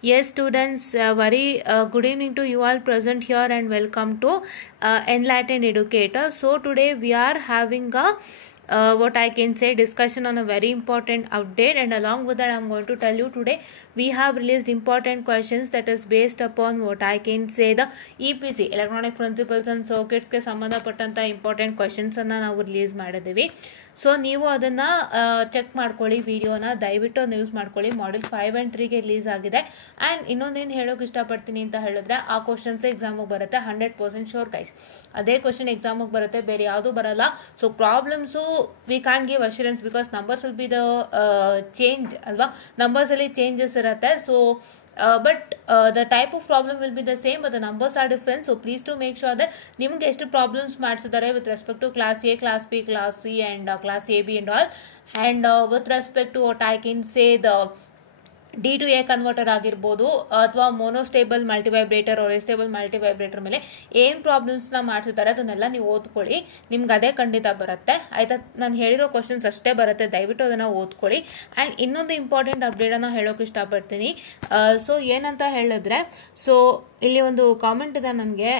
Yes, students, very good evening to you all present here and welcome to Enlightened Educator. So today we are having a what I can say discussion on a very important update, and along with that I'm going to tell you today we have released important questions that is based upon what I can say the EPC electronic principles and circuits ಗೆ ಸಂಬಂಧಪಟ್ಟಂತ important questions ಅನ್ನ ನಾವು release ಮಾಡಿದ್ದೀವಿ. So ನೀವು ಅದನ್ನ check ಮಾಡ್ಕೊಳ್ಳಿ, ವಿಡಿಯೋನ ದಯವಿಟ್ಟು ಯೂಸ್ ಮಾಡ್ಕೊಳ್ಳಿ. ಮಾಡೆಲ್ 5 and 3 ಗೆ ರಿಲೀಸ್ ಆಗಿದೆ. ಆ್ಯಂಡ್ ಇನ್ನೊಂದೇನು ಹೇಳೋಕೆ ಇಷ್ಟಪಡ್ತೀನಿ ಅಂತ ಹೇಳಿದ್ರೆ, ಆ ಕ್ವಶನ್ಸ್ ಎಕ್ಸಾಮಿಗೆ ಬರುತ್ತೆ 100% ಶೋರ್ ಗೈಸ್. ಅದೇ ಕ್ವಶನ್ ಎಕ್ಸಾಮಿಗೆ ಬರುತ್ತೆ, ಬೇರೆ ಯಾವುದು ಬರಲ್ಲ. So problems we can't give assurance because numbers will be the change ಅಲ್ವಾ, ನಂಬರ್ಸ್ ಅಲ್ಲಿ ಚೇಂಜಸ್ ಇರುತ್ತೆ. So but the type of problem will be the same, but the numbers are different. So please to make sure that ನಿಮಗೆ ಎಷ್ಟು problems ಮಾಡಿಸಿದ್ದಾರೆ with respect to class A, class B, class C and class AB and all, and with respect to what I can say the D to A converter ಆಗಿರ್ಬೋದು ಅಥವಾ monostable multivibrator or stable multivibrator ಮೇಲೆ ಏನು ಪ್ರಾಬ್ಲಮ್ಸ್ನ ಮಾಡಿಸಿದ್ದಾರೆ ಅದನ್ನೆಲ್ಲ ನೀವು ಓದ್ಕೊಳ್ಳಿ, ನಿಮ್ಗೆ ಅದೇ ಖಂಡಿತ ಬರುತ್ತೆ ಆಯ್ತಾ. ನಾನು ಹೇಳಿರೋ ಕ್ವಶನ್ಸ್ ಅಷ್ಟೇ ಬರುತ್ತೆ, ದಯವಿಟ್ಟು ಅದನ್ನು ಓದ್ಕೊಳ್ಳಿ. ಆ್ಯಂಡ್ ಇನ್ನೊಂದು ಇಂಪಾರ್ಟೆಂಟ್ ಅಪ್ಡೇಟನ್ನು ಹೇಳೋಕೆ ಇಷ್ಟಪಡ್ತೀನಿ. ಸೊ ಏನಂತ ಹೇಳಿದ್ರೆ, ಸೊ ಇಲ್ಲಿ ಒಂದು ಕಾಮೆಂಟ್ ಇದೆ ನನಗೆ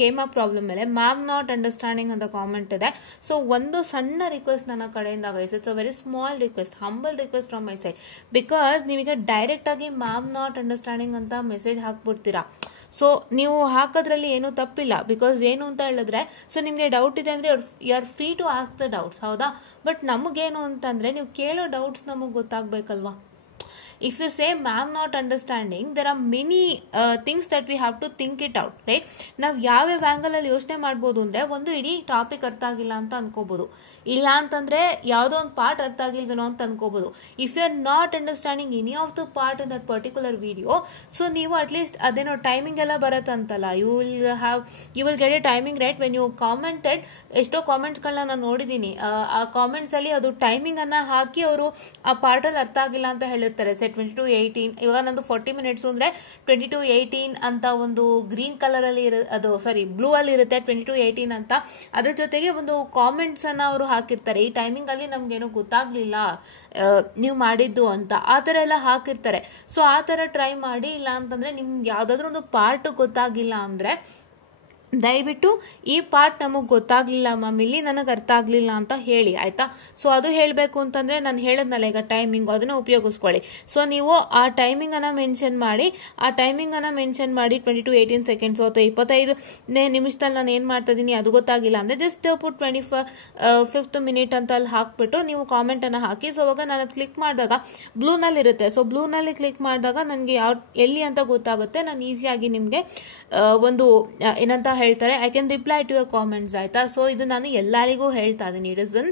ಕೇಮಾ ಪ್ರಾಬ್ಲಮ್ ಮೇಲೆ, ಮ್ಯಾಮ್ ನಾಟ್ ಅಂಡರ್ಸ್ಟ್ಯಾಂಡಿಂಗ್ ಅಂತ ಕಾಮೆಂಟ್ ಇದೆ. ಸೊ ಒಂದು ಸಣ್ಣ ರಿಕ್ವೆಸ್ಟ್ ನನ್ನ ಕಡೆಯಿಂದ guys, it's a very small request, humble request from my side. Because ನೀವೀಗ ಡೈರೆಕ್ಟ್ ಆಗಿ ಮ್ಯಾಮ್ ನಾಟ್ ಅಂಡರ್ಸ್ಟ್ಯಾಂಡಿಂಗ್ ಅಂತ ಮೆಸೇಜ್ ಹಾಕ್ಬಿಡ್ತೀರಾ. ಸೊ ನೀವು ಹಾಕೋದ್ರಲ್ಲಿ ಏನೂ ತಪ್ಪಿಲ್ಲ, ಬಿಕಾಸ್ ಏನು ಅಂತ ಹೇಳಿದ್ರೆ, ಸೊ ನಿಮಗೆ ಡೌಟ್ ಇದೆ ಅಂದರೆ you are free to ask the doubts, ಹೌದಾ. ಬಟ್ ನಮಗೇನು ಅಂತಂದರೆ, ನೀವು ಕೇಳೋ ಡೌಟ್ಸ್ ನಮಗೆ ಗೊತ್ತಾಗಬೇಕಲ್ವಾ. If you say ma'am not understanding, there are many things that we have to think it out, right? ನಾವು ಯಾವ್ಯಾವ ಆ್ಯಂಗಲ್ ಅಲ್ಲಿ ಯೋಚನೆ ಮಾಡ್ಬೋದು ಅಂದರೆ, ಒಂದು ಇಡೀ ಟಾಪಿಕ್ ಅರ್ಥ ಆಗಿಲ್ಲ ಅಂತ ಅನ್ಕೋಬಹುದು, ಇಲ್ಲ ಅಂತಂದ್ರೆ ಯಾವುದೋ ಒಂದು ಪಾರ್ಟ್ ಅರ್ಥ ಆಗಿಲ್ವೇನೋ ಅಂತ ಅನ್ಕೋಬಹುದು. If you are not understanding any of the part in that particular video, so ನೀವು ಅಟ್ಲೀಸ್ಟ್ ಅದೇನೋ ಟೈಮಿಂಗ್ ಎಲ್ಲ ಬರುತ್ತಂತಲ್ಲ, you will get a timing right when you commented. ಎಷ್ಟೋ ಕಾಮೆಂಟ್ಸ್ಗಳನ್ನ ನಾನು ನೋಡಿದ್ದೀನಿ, ಆ ಕಾಮೆಂಟ್ಸ್ ಅಲ್ಲಿ ಅದು ಟೈಮಿಂಗ್ ಅನ್ನ ಹಾಕಿ ಅವರು ಆ ಪಾರ್ಟ್ ಅಲ್ಲಿ ಅರ್ಥ ಆಗಿಲ್ಲ ಅಂತ ಹೇಳಿರ್ತಾರೆ. 22:18, ಇವಾಗ ನಂದು 40 minutes ಅಂದ್ರೆ 22:18 ಅಂತ ಒಂದು ಗ್ರೀನ್ ಕಲರ್ ಅಲ್ಲಿ ಅದು ಬ್ಲೂ ಅಲ್ಲಿ ಇರುತ್ತೆ 22:18 ಅಂತ. ಅದ್ರ ಜೊತೆಗೆ ಒಂದು ಕಾಮೆಂಟ್ಸ್ ಅನ್ನ ಅವರು ಹಾಕಿರ್ತಾರೆ, ಈ ಟೈಮಿಂಗ್ ಅಲ್ಲಿ ನಮ್ಗೇನೋ ಗೊತ್ತಾಗ್ಲಿಲ್ಲ ನೀವು ಮಾಡಿದ್ದು ಅಂತ, ಆ ತರ ಎಲ್ಲ ಹಾಕಿರ್ತಾರೆ. ಸೊ ಆ ತರ ಟ್ರೈ ಮಾಡಿ, ಇಲ್ಲ ಅಂತಂದ್ರೆ ನಿಮ್ಗೆ ಯಾವ್ದಾದ್ರು ಒಂದು ಪಾರ್ಟ್ ಗೊತ್ತಾಗಿಲ್ಲ ಅಂದ್ರೆ ದಯವಿಟ್ಟು ಈ ಪಾರ್ಟ್ ನಮಗೆ ಗೊತ್ತಾಗ್ಲಿಲ್ಲ ಮ್ಯಾಮ್, ಇಲ್ಲಿ ನನಗೆ ಅರ್ಥ ಆಗ್ಲಿಲ್ಲ ಅಂತ ಹೇಳಿ, ಆಯ್ತಾ. ಸೊ ಅದು ಹೇಳಬೇಕು ಅಂತಂದ್ರೆ ನಾನು ಹೇಳದ್ನಲ್ಲ ಈಗ ಟೈಮಿಂಗ್, ಅದನ್ನ ಉಪಯೋಗಿಸ್ಕೊಳ್ಳಿ. ಸೊ ನೀವು ಆ ಟೈಮಿಂಗ್ ಅನ್ನ ಮೆನ್ಷನ್ ಮಾಡಿ, 22:18 seconds ಅಥವಾ 25 ನಿಮಿಷದಲ್ಲಿ ನಾನು ಏನ್ ಮಾಡ್ತಾ ಇದೀನಿ ಅದು ಗೊತ್ತಾಗಿಲ್ಲ ಅಂದ್ರೆ ಜಸ್ಟ್ ಪುಟ್ 25th minute ಅಂತ ಅಲ್ಲಿ ಹಾಕ್ಬಿಟ್ಟು ನೀವು ಕಾಮೆಂಟ್ ಅನ್ನ ಹಾಕಿ. ಸೊ ಅವಾಗ ನಾನು ಕ್ಲಿಕ್ ಮಾಡಿದಾಗ ಬ್ಲೂ ನಲ್ಲಿ ಇರುತ್ತೆ, ಸೊ ಬ್ಲೂ ನಲ್ಲಿ ಕ್ಲಿಕ್ ಮಾಡಿದಾಗ ನನಗೆ ಎಲ್ಲಿ ಅಂತ ಗೊತ್ತಾಗುತ್ತೆ. ನಾನು ಈಸಿಯಾಗಿ ನಿಮ್ಗೆ ಒಂದು ಏನಂತ ಹೇಳ್ತಾರೆ, I can reply to your comments, ಆಯ್ತಾ. ಸೊ ಇದು ನಾನು ಎಲ್ಲರಿಗೂ ಹೇಳ್ತಾ ಇದ್ದೀನಿ, it is in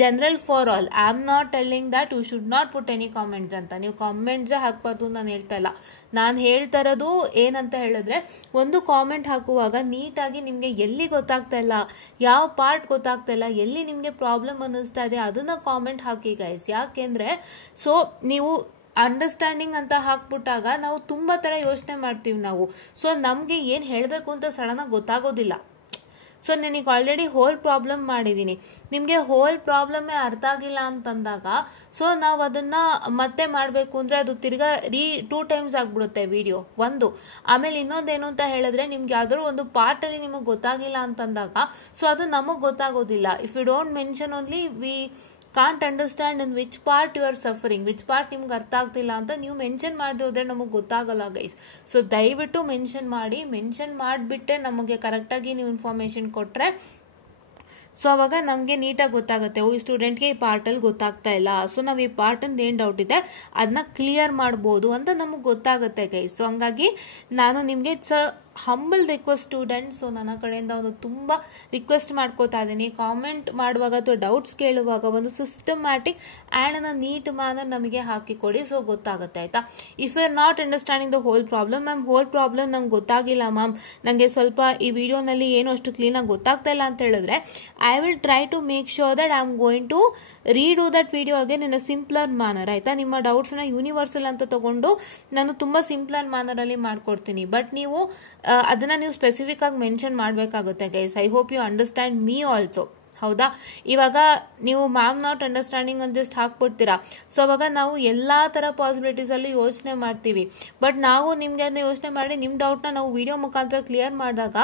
general for all. I am not telling that you should not put any comments ಅಂತ. ನೀವು ಕಾಮೆಂಟ್ಸ್ ಹಾಕ್ಬಾರ್ದು ನಾನು ಹೇಳ್ತಾ ಇಲ್ಲ. ನಾನು ಹೇಳ್ತಾ ಇರೋದು ಏನಂತ ಹೇಳಿದ್ರೆ, ಒಂದು ಕಾಮೆಂಟ್ ಹಾಕುವಾಗ ನೀಟಾಗಿ ನಿಮ್ಗೆ ಎಲ್ಲಿ ಗೊತ್ತಾಗ್ತಾ ಇಲ್ಲ, ಯಾವ ಪಾರ್ಟ್ ಗೊತ್ತಾಗ್ತಾ ಇಲ್ಲ, ಎಲ್ಲಿ ನಿಮ್ಗೆ ಪ್ರಾಬ್ಲಮ್ ಅನ್ನಿಸ್ತಾ ಇದೆ ಅದನ್ನ ಕಾಮೆಂಟ್ ಹಾಕಿ ಗೈಸ್. ಯಾಕೆಂದ್ರೆ ಸೊ ನೀವು ಅಂಡರ್ಸ್ಟ್ಯಾಂಡಿಂಗ್ ಅಂತ ಹಾಕ್ಬಿಟ್ಟಾಗ ನಾವು ತುಂಬಾ ತರ ಯೋಚನೆ ಮಾಡ್ತೀವಿ ನಾವು. ಸೊ ನಮ್ಗೆ ಏನ್ ಹೇಳ್ಬೇಕು ಅಂತ ಸಡನ್ ಆಗಿ ಗೊತ್ತಾಗೋದಿಲ್ಲ. ಸೊ ನನಗೆ ಆಲ್ರೆಡಿ ಹೋಲ್ ಪ್ರಾಬ್ಲಮ್ ಮಾಡಿದ್ದೀನಿ, ನಿಮ್ಗೆ ಹೋಲ್ ಪ್ರಾಬ್ಲಮ್ ಅರ್ಥ ಆಗಿಲ್ಲ ಅಂತಂದಾಗ ಸೊ ನಾವು ಅದನ್ನ ಮತ್ತೆ ಮಾಡ್ಬೇಕು ಅಂದ್ರೆ ಅದು ತಿರ್ಗಾ 2 times ಆಗ್ಬಿಡುತ್ತೆ ವಿಡಿಯೋ ಒಂದು. ಆಮೇಲೆ ಇನ್ನೊಂದೇನು ಅಂತ ಹೇಳಿದ್ರೆ, ನಿಮ್ಗೆ ಯಾವ್ದಾದ್ರು ಒಂದು ಪಾರ್ಟ್ ಅಲ್ಲಿ ನಿಮಗೆ ಗೊತ್ತಾಗಿಲ್ಲ ಅಂತಂದಾಗ ಸೊ ಅದು ನಮಗ್ ಗೊತ್ತಾಗೋದಿಲ್ಲ. If you don't mention only, we can't understand in which part you are suffering, which part ನಿಮ್ಗೆ ಅರ್ಥ ಆಗ್ತಿಲ್ಲ ಅಂತ ನೀವು ಮೆನ್ಷನ್ ಮಾಡದೆ ಹೋದ್ರೆ ನಮಗೆ ಗೊತ್ತಾಗಲ್ಲ ಗೈಸ್. ಸೊ ದಯವಿಟ್ಟು ಮೆನ್ಷನ್ ಮಾಡಿ, ಮೆನ್ಷನ್ ಮಾಡಿಬಿಟ್ಟೆ ನಮಗೆ ಕರೆಕ್ಟಾಗಿ ನೀವು ಇನ್ಫಾರ್ಮೇಶನ್ ಕೊಟ್ರೆ ಸೊ ಅವಾಗ ನಮಗೆ ನೀಟಾಗಿ ಗೊತ್ತಾಗುತ್ತೆ, ಈ ಸ್ಟೂಡೆಂಟ್ಗೆ ಈ ಪಾರ್ಟಲ್ಲಿ ಗೊತ್ತಾಗ್ತಾ ಇಲ್ಲ, ಸೊ ನಾವು ಈ ಪಾರ್ಟಿಂದ ಏನು ಡೌಟ್ ಇದೆ ಅದನ್ನ ಕ್ಲಿಯರ್ ಮಾಡ್ಬೋದು ಅಂತ ನಮಗೆ ಗೊತ್ತಾಗುತ್ತೆ ಗೈಸ್. ಸೊ ಹಂಗಾಗಿ ನಾನು ನಿಮಗೆ it's a humble request student. So ನನ್ನ ಕಡೆಯಿಂದ ಒಂದು ತುಂಬಾ ರಿಕ್ವೆಸ್ಟ್ ಮಾಡ್ಕೋತಾ ಇದ್ದೀನಿ, ಕಾಮೆಂಟ್ ಮಾಡುವಾಗ ಅಥವಾ ಡೌಟ್ಸ್ ಕೇಳುವಾಗ ಒಂದು ಸಿಸ್ಟಮ್ಯಾಟಿಕ್ ಆ್ಯಂಡ್ ನೀಟ್ ಮ್ಯಾನರ್ ನಮಗೆ ಹಾಕಿ ಕೊಡಿ, ಸೊ ಗೊತ್ತಾಗುತ್ತೆ ಆಯ್ತಾ. If you are not understanding the whole problem, ma'am whole problem ನಂಗೆ ಗೊತ್ತಾಗಿಲ್ಲ ಮ್ಯಾಮ್, ನನಗೆ ಸ್ವಲ್ಪ ಈ ವಿಡಿಯೋನಲ್ಲಿ ಏನು ಅಷ್ಟು ಕ್ಲೀನಾಗಿ ಗೊತ್ತಾಗ್ತಾ ಇಲ್ಲ ಅಂತ ಹೇಳಿದ್ರೆ, I will try to make sure that I am going to redo that video again in a simpler manner, ಆಯ್ತಾ. ನಿಮ್ಮ ಡೌಟ್ಸ್ನ ಯೂನಿವರ್ಸಲ್ ಅಂತ ತಗೊಂಡು ನಾನು ತುಂಬಾ ಸಿಂಪ್ಲರ್ ಮ್ಯಾನರ್ ಅಲ್ಲಿ ಮಾಡ್ಕೊಡ್ತೀನಿ, ಬಟ್ ನೀವು ಅದನ್ನ ನೀವು ಸ್ಪೆಸಿಫಿಕ್ ಆಗಿ ಮೆನ್ಷನ್ ಮಾಡಬೇಕಾಗುತ್ತೆ guys. I hope you understand me also, ಹೌದಾ. ಇವಾಗ ನೀವು ಮ್ಯಾಮ್ ನಾಟ್ ಅಂಡರ್ಸ್ಟ್ಯಾಂಡಿಂಗ್ ಅಂತ ಜಸ್ಟ್ ಹಾಕ್ಬಿಡ್ತೀರಾ. ಸೊ ಅವಾಗ ನಾವು ಎಲ್ಲ ಥರ ಪಾಸಿಬಿಲಿಟೀಸಲ್ಲಿ ಯೋಚನೆ ಮಾಡ್ತೀವಿ. ಬಟ್ ನಾವು ನಿಮಗೆ ಅದನ್ನ ಯೋಚನೆ ಮಾಡಿ ನಿಮ್ಮ ಡೌಟ್ನ ನಾವು ವಿಡಿಯೋ ಮುಖಾಂತರ ಕ್ಲಿಯರ್ ಮಾಡಿದಾಗ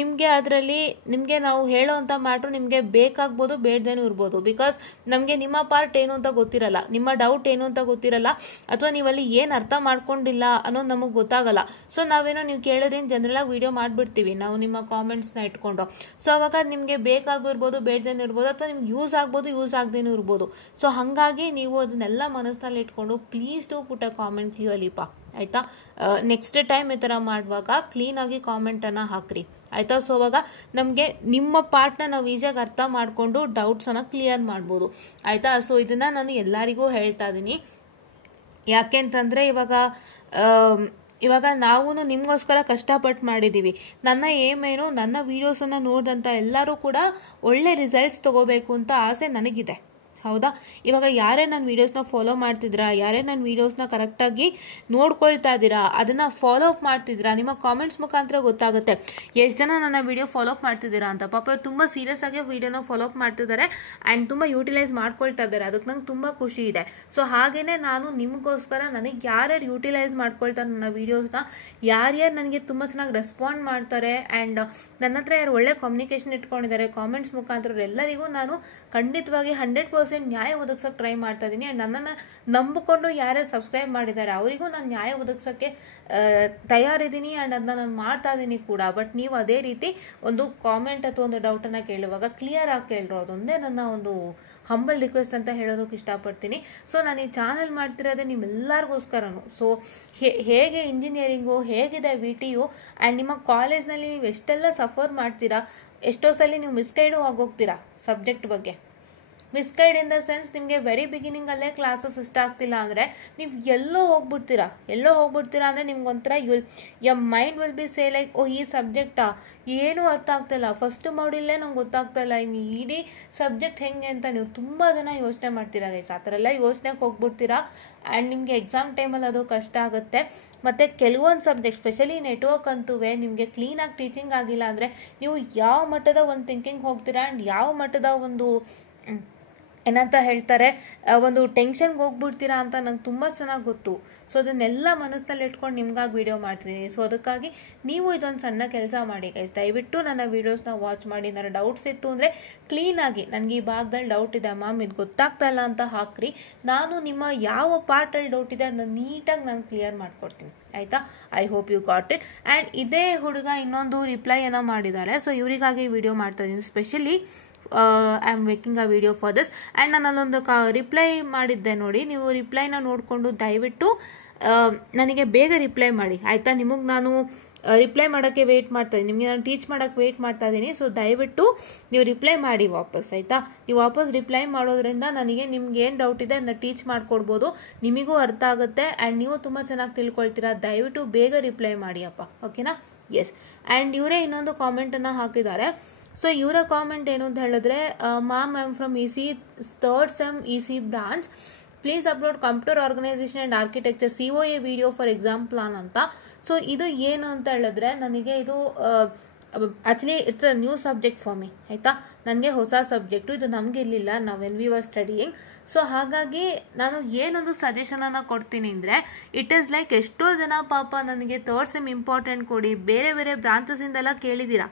ನಿಮಗೆ ಅದರಲ್ಲಿ ನಿಮಗೆ ನಾವು ಹೇಳೋವಂಥ ಮ್ಯಾಟ್ರು ನಿಮಗೆ ಬೇಕಾಗ್ಬೋದು, ಬೇಡದೇನೂ ಇರ್ಬೋದು. ಬಿಕಾಸ್ ನಮಗೆ ನಿಮ್ಮ ಪಾರ್ಟ್ ಏನು ಅಂತ ಗೊತ್ತಿರಲ್ಲ, ನಿಮ್ಮ ಡೌಟ್ ಏನು ಅಂತ ಗೊತ್ತಿರಲ್ಲ, ಅಥವಾ ನೀವಲ್ಲಿ ಏನು ಅರ್ಥ ಮಾಡ್ಕೊಂಡಿಲ್ಲ ಅನ್ನೋದು ನಮಗೆ ಗೊತ್ತಾಗಲ್ಲ. ಸೊ ನಾವೇನೋ ನೀವು ಕೇಳಿದ್ರೆ ಜನರಲ್ ಆಗಿ ವಿಡಿಯೋ ಮಾಡಿಬಿಡ್ತೀವಿ ನಾವು ನಿಮ್ಮ ಕಾಮೆಂಟ್ಸ್ನ ಇಟ್ಕೊಂಡು. ಸೊ ಅವಾಗ ನಿಮಗೆ ಬೇಕಾಗಿರ್ಬೋದು, ಬೇಡದೇನೂ ಇರ್ಬೋದು, ಅಥವಾ ನಿಮ್ಗೆ ಯೂಸ್ ಆಗ್ಬೋದು, ಯೂಸ್ ಆಗದೇನೂ ಇರ್ಬೋದು. ಸೊ ಹಾಗಾಗಿ ನೀವು ಅದನ್ನೆಲ್ಲ ಮನಸ್ಸಿನಲ್ಲಿ ಇಟ್ಕೊಂಡು please to put a comment ಕ್ಲಿಯರ್ಲಿಪ್ಪ, ಆಯಿತಾ. ನೆಕ್ಸ್ಟ್ ಟೈಮ್ ಈ ಥರ ಮಾಡುವಾಗ ಕ್ಲೀನಾಗಿ ಕಾಮೆಂಟನ್ನು ಹಾಕ್ರಿ, ಆಯಿತಾ. ಸೊ ಅವಾಗ ನಮಗೆ ನಿಮ್ಮ ಪಾರ್ಟ್ನ ನಾವು ಈಸಿಯಾಗಿ ಅರ್ಥ ಮಾಡಿಕೊಂಡು ಡೌಟ್ಸನ್ನು ಕ್ಲಿಯರ್ ಮಾಡ್ಬೋದು, ಆಯಿತಾ. ಸೊ ಇದನ್ನು ನಾನು ಎಲ್ಲರಿಗೂ ಹೇಳ್ತಾ ಇದ್ದೀನಿ. ಯಾಕೆಂತಂದರೆ ಇವಾಗ ನಾವು ನಿಮಗೋಸ್ಕರ ಕಷ್ಟಪಟ್ಟು ಮಾಡಿದ್ದೀವಿ. ನನ್ನ ಏಮೇನು ನನ್ನ ವೀಡಿಯೋಸನ್ನು ನೋಡಿದಂಥ ಎಲ್ಲರೂ ಕೂಡ ಒಳ್ಳೆ ರಿಸಲ್ಟ್ಸ್ ತೊಗೋಬೇಕು ಅಂತ ಆಸೆ ನನಗಿದೆ, ಹೌದಾ. ಇವಾಗ ಯಾರೇ ನನ್ನ ವೀಡಿಯೋಸ್ನ ಫಾಲೋ ಮಾಡ್ತಿದ್ರಾ, ಯಾರೇ ನನ್ನ ವೀಡಿಯೋಸ್ನ ಕರೆಕ್ಟಾಗಿ ನೋಡ್ಕೊಳ್ತಾ ಇದ್ದೀರಾ, ಅದನ್ನು ಫಾಲೋ ಅಪ್ ಮಾಡ್ತಿದ್ದೀರಾ, ನಿಮ್ಮ ಕಾಮೆಂಟ್ಸ್ ಮುಖಾಂತರ ಗೊತ್ತಾಗುತ್ತೆ ಎಷ್ಟು ಜನ ನನ್ನ ವೀಡಿಯೋ ಫಾಲೋ ಅಪ್ ಮಾಡ್ತಿದ್ದೀರಾ ಅಂತ. ಪಾಪ ತುಂಬ ಸೀರಿಯಸ್ ಆಗಿ ವೀಡಿಯೋನ ಫಾಲೋ ಅಪ್ ಮಾಡ್ತಿದ್ದಾರೆ ಆ್ಯಂಡ್ ತುಂಬ ಯೂಟಿಲೈಸ್ ಮಾಡ್ಕೊಳ್ತಾ ಇದ್ದಾರೆ. ಅದಕ್ಕೆ ನಂಗೆ ತುಂಬ ಖುಷಿ ಇದೆ. ಸೊ ಹಾಗೆಯೇ ನಾನು ನಿಮಗೋಸ್ಕರ ನನಗೆ ಯಾರ್ಯಾರು ಯೂಟಿಲೈಸ್ ಮಾಡ್ಕೊಳ್ತಾರೆ ನನ್ನ ವೀಡಿಯೋಸ್ನ, ಯಾರ್ಯಾರು ನನಗೆ ತುಂಬ ಚೆನ್ನಾಗಿ ರೆಸ್ಪಾಂಡ್ ಮಾಡ್ತಾರೆ ಆ್ಯಂಡ್ ನನ್ನ ಹತ್ರ ಯಾರು ಒಳ್ಳೆ ಕಮ್ಯುನಿಕೇಷನ್ ಇಟ್ಕೊಂಡಿದ್ದಾರೆ ಕಾಮೆಂಟ್ಸ್ ಮುಖಾಂತರ, ಎಲ್ಲರಿಗೂ ನಾನು ಖಂಡಿತವಾಗಿ 100% ನ್ಯಾಯ ಒದಗಿಸೋಕೆ ಟ್ರೈ ಮಾಡ್ತಾ ಇದ್ದೀನಿ. ಆ್ಯಂಡ್ ನನ್ನನ್ನು ನಂಬಿಕೊಂಡು ಯಾರ್ಯಾರು ಸಬ್ಸ್ಕ್ರೈಬ್ ಮಾಡಿದ್ದಾರೆ ಅವರಿಗೂ ನಾನು ನ್ಯಾಯ ಒದಗಿಸೋಕ್ಕೆ ತಯಾರಿದ್ದೀನಿ ಆ್ಯಂಡ್ ಅದನ್ನ ನಾನು ಮಾಡ್ತಾ ಇದ್ದೀನಿ ಕೂಡ. ಬಟ್ ನೀವು ಅದೇ ರೀತಿ ಒಂದು ಕಾಮೆಂಟ್ ಅಥವಾ ಒಂದು ಡೌಟನ್ನು ಕೇಳುವಾಗ ಕ್ಲಿಯರ್ ಆಗಿ ಕೇಳಿರೋ, ಅದೊಂದೇ ನನ್ನ ಒಂದು ಹಂಬಲ್ ರಿಕ್ವೆಸ್ಟ್ ಅಂತ ಹೇಳೋದಕ್ಕೆ ಇಷ್ಟಪಡ್ತೀನಿ. ಸೊ ನಾನು ಈ ಚಾನಲ್ ಮಾಡ್ತಿರೋದೇ ನಿಮ್ಮೆಲ್ಲರಿಗೋಸ್ಕರನು. ಸೊ ಹೇಗೆ ಇಂಜಿನಿಯರಿಂಗು, ಹೇಗಿದೆ VTU ಆ್ಯಂಡ್ ನಿಮ್ಮ ಕಾಲೇಜ್ನಲ್ಲಿ ನೀವು ಎಷ್ಟೆಲ್ಲ ಸಫರ್ ಮಾಡ್ತೀರಾ, ಎಷ್ಟೋ ಸಲ ನೀವು ಮಿಸ್ಗೈಡು ಆಗೋಗ್ತೀರಾ ಸಬ್ಜೆಕ್ಟ್ ಬಗ್ಗೆ. ಮಿಸ್ಗೈಡ್ ಇನ್ ದ ಸೆನ್ಸ್ ನಿಮಗೆ ವೆರಿ ಬಿಗಿನಿಂಗಲ್ಲೇ ಕ್ಲಾಸಸ್ ಇಷ್ಟ ಆಗ್ತಿಲ್ಲ ಅಂದರೆ ನೀವು ಎಲ್ಲೋ ಹೋಗ್ಬಿಡ್ತೀರಾ ಅಂದರೆ ನಿಮ್ಗೊಂಥರ your mind will be say like, oh ಈ ಸಬ್ಜೆಕ್ಟಾ ಏನೂ ಅರ್ಥ ಆಗ್ತಾಯಿಲ್ಲ, ಫಸ್ಟ್ ಮಾಡ್ಯೂಲೇ ನಂಗೆ ಗೊತ್ತಾಗ್ತಾ ಇಲ್ಲ, ಇನ್ನು ಇಡೀ ಸಬ್ಜೆಕ್ಟ್ ಹೆಂಗೆ ಅಂತ ನೀವು ತುಂಬ ಜನ ಯೋಚನೆ ಮಾಡ್ತೀರಾ ಗೈಸ್. ಆ ಥರ ಎಲ್ಲ ಯೋಚನೆಗೆ ಹೋಗ್ಬಿಡ್ತೀರಾ ಆ್ಯಂಡ್ ನಿಮಗೆ ಎಕ್ಸಾಮ್ ಟೈಮಲ್ಲಿ ಅದು ಕಷ್ಟ ಆಗುತ್ತೆ. ಮತ್ತು ಕೆಲವೊಂದು ಸಬ್ಜೆಕ್ಟ್ ಸ್ಪೆಷಲಿ ನೆಟ್ವರ್ಕ್ ಅಂತೂ ನಿಮಗೆ ಕ್ಲೀನಾಗಿ ಟೀಚಿಂಗ್ ಆಗಿಲ್ಲ ಅಂದರೆ ನೀವು ಯಾವ ಮಟ್ಟದ ಒಂದು ಥಿಂಕಿಂಗ್ ಹೋಗ್ತೀರಾ ಆ್ಯಂಡ್ ಯಾವ ಮಟ್ಟದ ಒಂದು ಏನಂತ ಹೇಳ್ತಾರೆ ಒಂದು ಟೆನ್ಷನ್ಗೆ ಹೋಗ್ಬಿಡ್ತೀರಾ ಅಂತ ನಂಗೆ ತುಂಬ ಚೆನ್ನಾಗಿ ಗೊತ್ತು. ಸೊ ಅದನ್ನೆಲ್ಲ ಮನಸ್ಸಿನಲ್ಲಿ ಇಟ್ಕೊಂಡು ನಿಮ್ಗಾಗಿ ವಿಡಿಯೋ ಮಾಡ್ತೀನಿ. ಸೊ ಅದಕ್ಕಾಗಿ ನೀವು ಇದೊಂದು ಸಣ್ಣ ಕೆಲಸ ಮಾಡಿ ಗೈಸ್, ದಯವಿಟ್ಟು ನನ್ನ ವೀಡಿಯೋಸ್ನ ವಾಚ್ ಮಾಡಿ. ನನ್ನ ಡೌಟ್ಸ್ ಇತ್ತು ಅಂದರೆ ಕ್ಲೀನಾಗಿ ನನಗೆ ಈ ಭಾಗದಲ್ಲಿ ಡೌಟ್ ಇದೆ ಮ್ಯಾಮ್, ಇದು ಗೊತ್ತಾಗ್ತಾ ಇಲ್ಲ ಅಂತ ಹಾಕ್ರಿ. ನಾನು ನಿಮ್ಮ ಯಾವ ಪಾರ್ಟಲ್ಲಿ ಡೌಟ್ ಇದೆ ಅದನ್ನ ನೀಟಾಗಿ ನಾನು ಕ್ಲಿಯರ್ ಮಾಡ್ಕೊಡ್ತೀನಿ, ಆಯಿತಾ. I hope you got it. And ಇದೇ ಹುಡುಗ ಇನ್ನೊಂದು ರಿಪ್ಲೈಯನ್ನು ಮಾಡಿದ್ದಾರೆ. ಸೊ ಇವರಿಗಾಗಿ ವಿಡಿಯೋ ಮಾಡ್ತಾ ಇದ್ದೀನಿ. Specially I am making a video for this. And ನಾನು ಅಲ್ಲೊಂದು ರಿಪ್ಲೈ ಮಾಡಿದ್ದೆ ನೋಡಿ, ನೀವು ರಿಪ್ಲೈನ ನೋಡಿಕೊಂಡು ದಯವಿಟ್ಟು ನನಗೆ ಬೇಗ ರಿಪ್ಲೈ ಮಾಡಿ, ಆಯಿತಾ. ನಿಮಗೆ ನಾನು ರಿಪ್ಲೈ ಮಾಡೋಕ್ಕೆ ವೆಯ್ಟ್ ಮಾಡ್ತಾಯಿದ್ದೀನಿ, ನಿಮಗೆ ನಾನು ಟೀಚ್ ಮಾಡೋಕ್ಕೆ ವೆಯ್ಟ್ ಮಾಡ್ತಾ ಇದ್ದೀನಿ. ಸೊ ದಯವಿಟ್ಟು ನೀವು ರಿಪ್ಲೈ ಮಾಡಿ ವಾಪಸ್, ಆಯಿತಾ. ನೀವು ವಾಪಸ್ ರಿಪ್ಲೈ ಮಾಡೋದ್ರಿಂದ ನನಗೆ ನಿಮ್ಗೆ ಏನು ಡೌಟ್ ಇದೆ ಅದನ್ನ ಟೀಚ್ ಮಾಡ್ಕೊಡ್ಬೋದು, ನಿಮಗೂ ಅರ್ಥ ಆಗುತ್ತೆ ಆ್ಯಂಡ್ ನೀವು ತುಂಬ ಚೆನ್ನಾಗಿ ತಿಳ್ಕೊಳ್ತೀರಾ. ದಯವಿಟ್ಟು ಬೇಗ ರಿಪ್ಲೈ ಮಾಡಿ ಅಪ್ಪ, ಓಕೆನಾ. ಎಸ್. ಆ್ಯಂಡ್ ಇವರೇ ಇನ್ನೊಂದು ಕಾಮೆಂಟನ್ನು ಹಾಕಿದ್ದಾರೆ. ಸೊ ಇವರ ಕಾಮೆಂಟ್ ಏನು ಅಂತ ಹೇಳಿದ್ರೆ, ma'am I am from EC 3rd SEM EC branch, please upload computer organisation and architecture COA video for exam plan ಅಂತ. ಸೊ ಇದು ಏನು ಅಂತ ಹೇಳಿದ್ರೆ, ನನಗೆ ಇದು actually it's a new subject for me, ಆಯಿತಾ. ನನಗೆ ಹೊಸ ಸಬ್ಜೆಕ್ಟು, ಇದು ನಮಗೆ ಇರಲಿಲ್ಲ ನಾವು when we were studying. So ಹಾಗಾಗಿ ನಾನು ಏನೊಂದು ಸಜೆಷನನ್ನು ಕೊಡ್ತೀನಿ ಅಂದರೆ, ಇಟ್ ಈಸ್ ಲೈಕ್ ಎಷ್ಟೋ ಜನ ಪಾಪ ನನಗೆ 3rd SEM ಇಂಪಾರ್ಟೆಂಟ್ ಕೊಡಿ, ಬೇರೆ ಬೇರೆ ಬ್ರಾಂಚಸ್ಸಿಂದೆಲ್ಲ ಕೇಳಿದ್ದೀರಾ,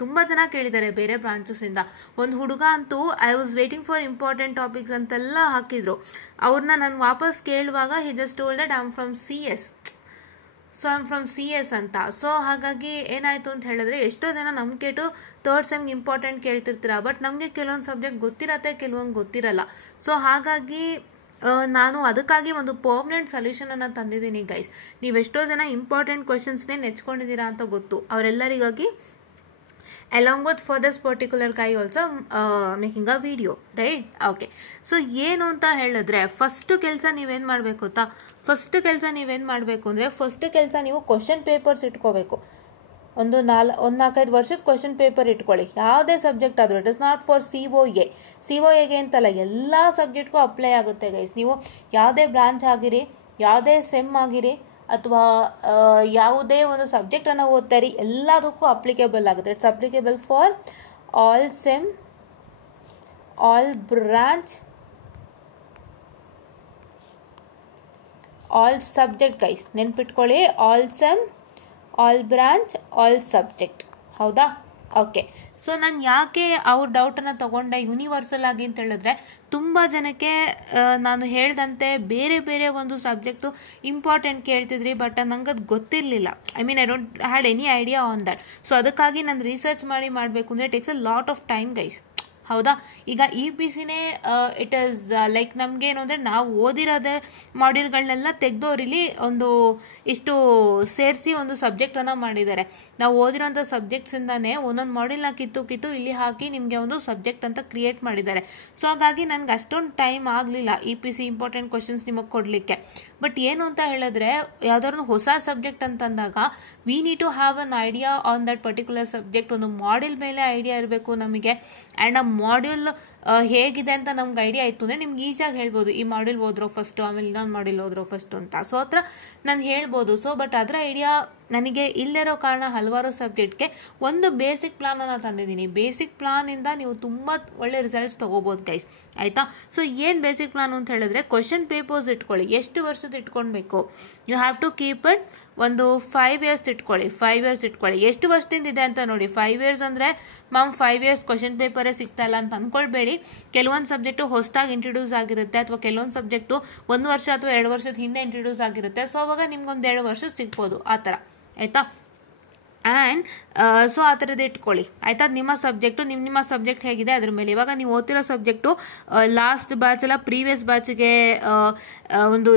ತುಂಬ ಜನ ಕೇಳಿದ್ದಾರೆ ಬೇರೆ ಬ್ರಾಂಚಸ್ಸಿಂದ. ಒಂದು ಹುಡುಗ ಅಂತೂ I was waiting for important topics ಅಂತೆಲ್ಲ ಹಾಕಿದ್ರು. ಅವ್ರನ್ನ ನಾನು ವಾಪಸ್ ಕೇಳುವಾಗ he just told that I am from CS. So I am from CS ಅಂತ. ಸೊ ಹಾಗಾಗಿ ಏನಾಯಿತು ಅಂತ ಹೇಳಿದ್ರೆ, ಎಷ್ಟೋ ಜನ ನಮ್ಮ ಕೇಟು 3rd SEM ಇಂಪಾರ್ಟೆಂಟ್ ಕೇಳ್ತಿರ್ತೀರ, ಬಟ್ ನಮಗೆ ಕೆಲವೊಂದು ಸಬ್ಜೆಕ್ಟ್ ಗೊತ್ತಿರತ್ತೆ, ಕೆಲವೊಂದು ಗೊತ್ತಿರಲ್ಲ. ಸೊ ಹಾಗಾಗಿ ನಾನು ಅದಕ್ಕಾಗಿ ಒಂದು ಪರ್ಮನೆಂಟ್ ಸೊಲ್ಯೂಷನನ್ನು ತಂದಿದ್ದೀನಿ ಗೈಸ್. ನೀವೆಷ್ಟೋ ಜನ ಇಂಪಾರ್ಟೆಂಟ್ ಕ್ವೆಶನ್ಸ್ನೇ ನೆಚ್ಕೊಂಡಿದ್ದೀರಾ ಅಂತ ಗೊತ್ತು, ಅವರೆಲ್ಲರಿಗಾಗಿ along with for this particular guy also making a video, right? Okay. So ಏನು ಅಂತ ಹೇಳಿದ್ರೆ, ಫಸ್ಟ್ ಕೆಲಸ ನೀವೇನು ಮಾಡಬೇಕು ಗೊತ್ತಾ, ಫಸ್ಟ್ ಕೆಲಸ ನೀವು ಕ್ವಶನ್ ಪೇಪರ್ಸ್ ಇಟ್ಕೋಬೇಕು. ಒಂದು 4-5 ವರ್ಷದ ಕ್ವಶನ್ ಪೇಪರ್ ಇಟ್ಕೊಳ್ಳಿ, ಯಾವುದೇ ಸಬ್ಜೆಕ್ಟ್ ಆದರೂ. ಇಟ್ ಇಸ್ ನಾಟ್ ಫಾರ್ COAಗೆ ಅಂತಲ್ಲ, ಎಲ್ಲ ಸಬ್ಜೆಕ್ಟ್ಗೂ ಅಪ್ಲೈ ಆಗುತ್ತೆ ಗೈಸ್. ನೀವು ಯಾವುದೇ ಬ್ರಾಂಚ್ ಆಗಿರಿ, ಯಾವುದೇ ಸೆಮ್ ಆಗಿರಿ, ಅಥವಾ ಯಾವುದೇ ಒಂದು ಸಬ್ಜೆಕ್ಟನ್ನು ಓದ್ತಾರಿ, ಎಲ್ಲದಕ್ಕೂ ಅಪ್ಲಿಕೇಬಲ್ ಆಗುತ್ತೆ. It's applicable for all sem all branch all subject guys, ನೆನ್ಪಿಟ್ಕೊಳ್ಳಿ, all sem, all branch, all subject. ಹೌದಾ? ಓಕೆ. ಸೊ ನಾನು ಯಾಕೆ ಅವ್ರ ಡೌಟನ್ನು ತೊಗೊಂಡೆ ಯೂನಿವರ್ಸಲ್ ಆಗಿ ಅಂತ ಹೇಳಿದ್ರೆ, ತುಂಬ ಜನಕ್ಕೆ ನಾನು ಹೇಳ್ದಂತೆ ಬೇರೆ ಬೇರೆ ಒಂದು ಸಬ್ಜೆಕ್ಟು ಇಂಪಾರ್ಟೆಂಟ್ ಕೇಳ್ತಿದ್ರಿ, ಬಟ್ ನಂಗೆ ಅದು ಗೊತ್ತಿರಲಿಲ್ಲ. I mean I don't had any idea on that. So ಅದಕ್ಕಾಗಿ ನಾನು ರಿಸರ್ಚ್ ಮಾಡಿ ಮಾಡಬೇಕು ಅಂದರೆ it takes a lot of time guys. ಹೌದಾ? ಈಗ ಇ ಪಿ ಸಿನೇ ಇಟ್ ಈಸ್ ಲೈಕ್ ನಮಗೆ ಏನು ಅಂದರೆ, ನಾವು ಓದಿರೋದೇ ಮಾಡ್ಯೂಲ್ಗಳನ್ನೆಲ್ಲ ತೆಗೆದೋರಿಲಿ ಒಂದು ಇಷ್ಟು ಸೇರಿಸಿ ಒಂದು ಸಬ್ಜೆಕ್ಟನ್ನು ಮಾಡಿದ್ದಾರೆ. ನಾವು ಓದಿರೋಂಥ ಸಬ್ಜೆಕ್ಟ್ಸಿಂದಾನೇ ಒಂದೊಂದು ಮಾಡ್ಯೂಲ್ನ ಕಿತ್ತು ಇಲ್ಲಿ ಹಾಕಿ ನಿಮಗೆ ಒಂದು ಸಬ್ಜೆಕ್ಟ್ ಅಂತ ಕ್ರಿಯೇಟ್ ಮಾಡಿದ್ದಾರೆ. ಸೊ ಹಾಗಾಗಿ ನನಗೆ ಅಷ್ಟೊಂದು ಟೈಮ್ ಆಗಲಿಲ್ಲ E P C important questions ನಿಮಗೆ ಕೊಡಲಿಕ್ಕೆ. ಬಟ್ ಏನು ಅಂತ ಹೇಳಿದ್ರೆ, ಯಾವ್ದಾದ್ರು ಹೊಸ ಸಬ್ಜೆಕ್ಟ್ ಅಂತಂದಾಗ we need to have an idea on that particular subject. ಒಂದು ಮಾಡ್ಯೂಲ್ ಮೇಲೆ ಐಡಿಯಾ ಇರಬೇಕು ನಮಗೆ. ಆ್ಯಂಡ್ ಆ ಮಾಡ್ಯೂಲ್ ಹೇಗಿದೆ ಅಂತ ನಮ್ಗೆ ಐಡಿಯಾ ಇತ್ತು ಅಂದರೆ ನಿಮ್ಗೆ ಈಸಿಯಾಗಿ ಹೇಳ್ಬೋದು, ಈ ಮಾಡ್ಯೂಲ್ ಓದ್ರೋ ಫಸ್ಟು, ಆಮೇಲೆ ಇನ್ನೊಂದು ಮಾಡ್ಯೂಲ್ ಓದ್ರೋ ಫಸ್ಟು ಅಂತ. ಸೊ ಹತ್ರ ನಾನು ಹೇಳ್ಬೋದು. ಸೊ ಬಟ್ ಅದರ ಐಡಿಯಾ ನನಗೆ ಇಲ್ಲಿರೋ ಕಾರಣ ಹಲವಾರು ಸಬ್ಜೆಕ್ಟ್ಗೆ ಒಂದು ಬೇಸಿಕ್ ಪ್ಲಾನನ್ನು ತಂದಿದ್ದೀನಿ. ಬೇಸಿಕ್ ಪ್ಲಾನಿಂದ ನೀವು ತುಂಬ ಒಳ್ಳೆ ರಿಸಲ್ಟ್ಸ್ ತೊಗೋಬೋದು ಗೈಸ್, ಆಯಿತಾ? ಸೊ ಏನು ಬೇಸಿಕ್ ಪ್ಲಾನ್ ಅಂತ ಹೇಳಿದ್ರೆ, ಕ್ವಶನ್ ಪೇಪರ್ಸ್ ಇಟ್ಕೊಳ್ಳಿ. ಎಷ್ಟು ವರ್ಷದ ಇಟ್ಕೊಳ್ಬೇಕು? You have to keep it ಒಂದು 5 years ಇಟ್ಕೊಳ್ಳಿ. 5 years ಇಟ್ಕೊಳ್ಳಿ. ಎಷ್ಟು ವರ್ಷದಿಂದ ಇದೆ ಅಂತ ನೋಡಿ. 5 years ಅಂದರೆ ಮ್ಯಾಮ್ 5 years ಕ್ವಶನ್ ಪೇಪರೇ ಸಿಗ್ತಾ ಇಲ್ಲ ಅಂತ ಅಂದ್ಕೊಳ್ಬೇಡಿ. ಕೆಲವೊಂದು ಸಬ್ಜೆಕ್ಟು ಹೊಸದಾಗಿ ಇಂಟ್ರೊಡ್ಯೂಸ್ ಆಗಿರುತ್ತೆ, ಅಥವಾ ಕೆಲವೊಂದು ಸಬ್ಜೆಕ್ಟು 1 ವರ್ಷ ಅಥವಾ 2 ವರ್ಷದ ಹಿಂದೆ ಇಂಟ್ರೊಡ್ಯೂಸ್ ಆಗಿರುತ್ತೆ. ಸೊ ಅವಾಗ ನಿಮ್ಗೊಂದು 2 ವರ್ಷ ಸಿಗ್ಬೋದು, ಆ ಥರ, ಆಯಿತಾ? ಆ್ಯಂಡ್ ಸೊ ಆ ಥರದ್ದು ಇಟ್ಕೊಳ್ಳಿ, ಆಯಿತಾ? ನಿಮ್ಮ ಸಬ್ಜೆಕ್ಟು ನಿಮ್ಮ ಸಬ್ಜೆಕ್ಟ್ ಹೇಗಿದೆ ಅದ್ರ ಮೇಲೆ. ಇವಾಗ ನೀವು ಓದ್ತಿರೋ ಸಬ್ಜೆಕ್ಟು ಲಾಸ್ಟ್ ಬ್ಯಾಚ್ ಎಲ್ಲ ಪ್ರೀವಿಯಸ್ ಬ್ಯಾಚ್ಗೆ ಒಂದು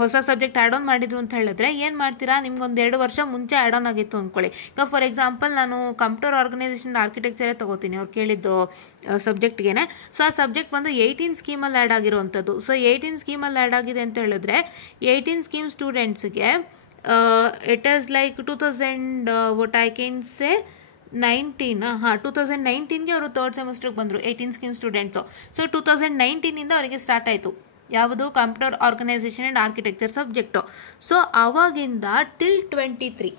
ಹೊಸ ಸಬ್ಜೆಕ್ಟ್ ಆ್ಯಡ್ ಆನ್ ಮಾಡಿದ್ರು ಅಂತ ಹೇಳಿದ್ರೆ ಏನು ಮಾಡ್ತೀರಾ, ನಿಮ್ಗೊಂದು 2 ವರ್ಷ ಮುಂಚೆ ಆ್ಯಡ್ ಆನ್ ಆಗಿತ್ತು ಅಂದ್ಕೊಳ್ಳಿ. ಈಗ ಫಾರ್ ಎಕ್ಸಾಂಪಲ್ ನಾನು ಕಂಪ್ಯೂಟರ್ ಆರ್ಗನೈಸೇಷನ್ ಆರ್ಕಿಟೆಕ್ಚರೇ ತೊಗೋತೀನಿ ಅವ್ರು ಕೇಳಿದ್ದು ಸಬ್ಜೆಕ್ಟ್ಗೆ. ಸೊ ಆ ಸಬ್ಜೆಕ್ಟ್ ಬಂದು 18 ಸ್ಕೀಮಲ್ಲಿ ಆ್ಯಡ್ ಆಗಿರೋವಂಥದ್ದು. ಸೊ 18 ಸ್ಕೀಮಲ್ಲಿ ಆ್ಯಡ್ ಆಗಿದೆ ಅಂತ ಹೇಳಿದ್ರೆ 18 ಸ್ಕೀಮ್ ಸ್ಟೂಡೆಂಟ್ಸ್ಗೆ it is like 2000 what I can say 2019ಗೆ ಅವರು 3rd ಸೆಮಿಸ್ಟರ್ಗೆ ಬಂದರು 18 ಸ್ಕೀಮ್ ಸ್ಟೂಡೆಂಟ್ಸು. ಸೊ 2019ಇಂದ ಅವರಿಗೆ ಸ್ಟಾರ್ಟ್ ಆಯಿತು ಯಾವುದು, computer organisation and architecture subject. So ಅವಾಗಿಂದ ಟಿಲ್ 23,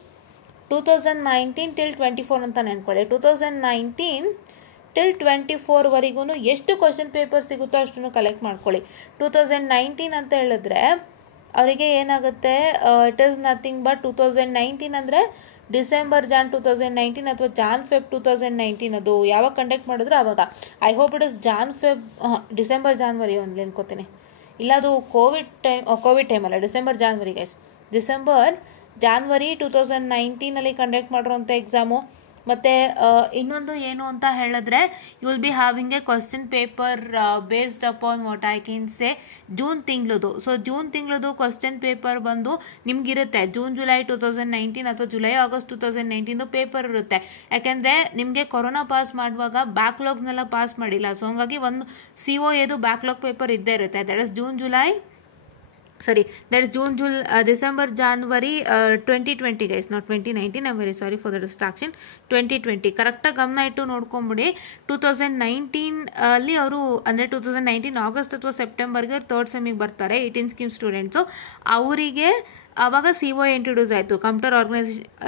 2019 ಟಿಲ್ 24 ಅಂತ ನೆನ್ಕೊಳ್ಳಿ. 2019 ಟಿಲ್ 24ವರೆಗೂ ಎಷ್ಟು ಕ್ವಶನ್ ಪೇಪರ್ ಸಿಗುತ್ತೋ ಅಷ್ಟನ್ನು ಕಲೆಕ್ಟ್ ಮಾಡ್ಕೊಳ್ಳಿ. 2019 ಅಂತ ಹೇಳಿದ್ರೆ ಅವರಿಗೆ ಏನಾಗುತ್ತೆ, ಇಟ್ ಈಸ್ ನಥಿಂಗ್ ಬಟ್ 2019 ಅಂದರೆ ಡಿಸೆಂಬರ್ ಜಾನ್ 2019 ಅಥವಾ ಜಾನ್ ಫೆಬ್ 2019. ಅದು ಯಾವಾಗ ಕಂಡಕ್ಟ್ ಮಾಡಿದ್ರು ಆವಾಗ. I hope it is Jan Feb, December January ಒಂದು ಅನ್ಕೋತೀನಿ. ಇಲ್ಲ, ಅದು ಕೋವಿಡ್ ಟೈಮಲ್ಲ, December January guys. December January 2019 conduct ಮಾಡಿರೋಂಥ ಎಕ್ಸಾಮು. ಮತ್ತು ಇನ್ನೊಂದು ಏನು ಅಂತ ಹೇಳಿದ್ರೆ, you will be having a question paper based upon what I can say June ತಿಂಗಳದು. ಸೊ ಜೂನ್ ತಿಂಗಳದು ಕ್ವಶನ್ ಪೇಪರ್ ಬಂದು ನಿಮ್ಗಿರುತ್ತೆ ಜೂನ್ ಜುಲೈ 2019 ಅಥವಾ ಜುಲೈ ಆಗಸ್ಟ್ 2019 ಪೇಪರ್ ಇರುತ್ತೆ. ಯಾಕೆಂದರೆ ನಿಮಗೆ ಕೊರೋನಾ ಪಾಸ್ ಮಾಡುವಾಗ ಬ್ಯಾಕ್ಲಾಗ್ನೆಲ್ಲ ಪಾಸ್ ಮಾಡಿಲ್ಲ. ಸೊ ಹಂಗಾಗಿ ಒಂದು COAದು ಬ್ಯಾಕ್ಲಾಗ್ ಪೇಪರ್ ಇದ್ದೇ ಇರುತ್ತೆ. That is December January 2020 guys, not 2019. I am very sorry for the distraction. 2020 ಕರೆಕ್ಟಾಗಿ ಗಮನ ಇಟ್ಟು ನೋಡ್ಕೊಂಬಿಡಿ. 2019 ಅಲ್ಲಿ ಅವರು ಅಂದರೆ 2019 ಆಗಸ್ಟ್ ಅಥವಾ ಸೆಪ್ಟೆಂಬರ್ಗೆ 3rd ಸೆಮಿಗೆ ಬರ್ತಾರೆ 18 ಸ್ಕೀಮ್ ಸ್ಟೂಡೆಂಟ್ಸು. ಅವರಿಗೆ ಆವಾಗ COA ಇಂಟ್ರೊಡ್ಯೂಸ್ ಆಯಿತು, computer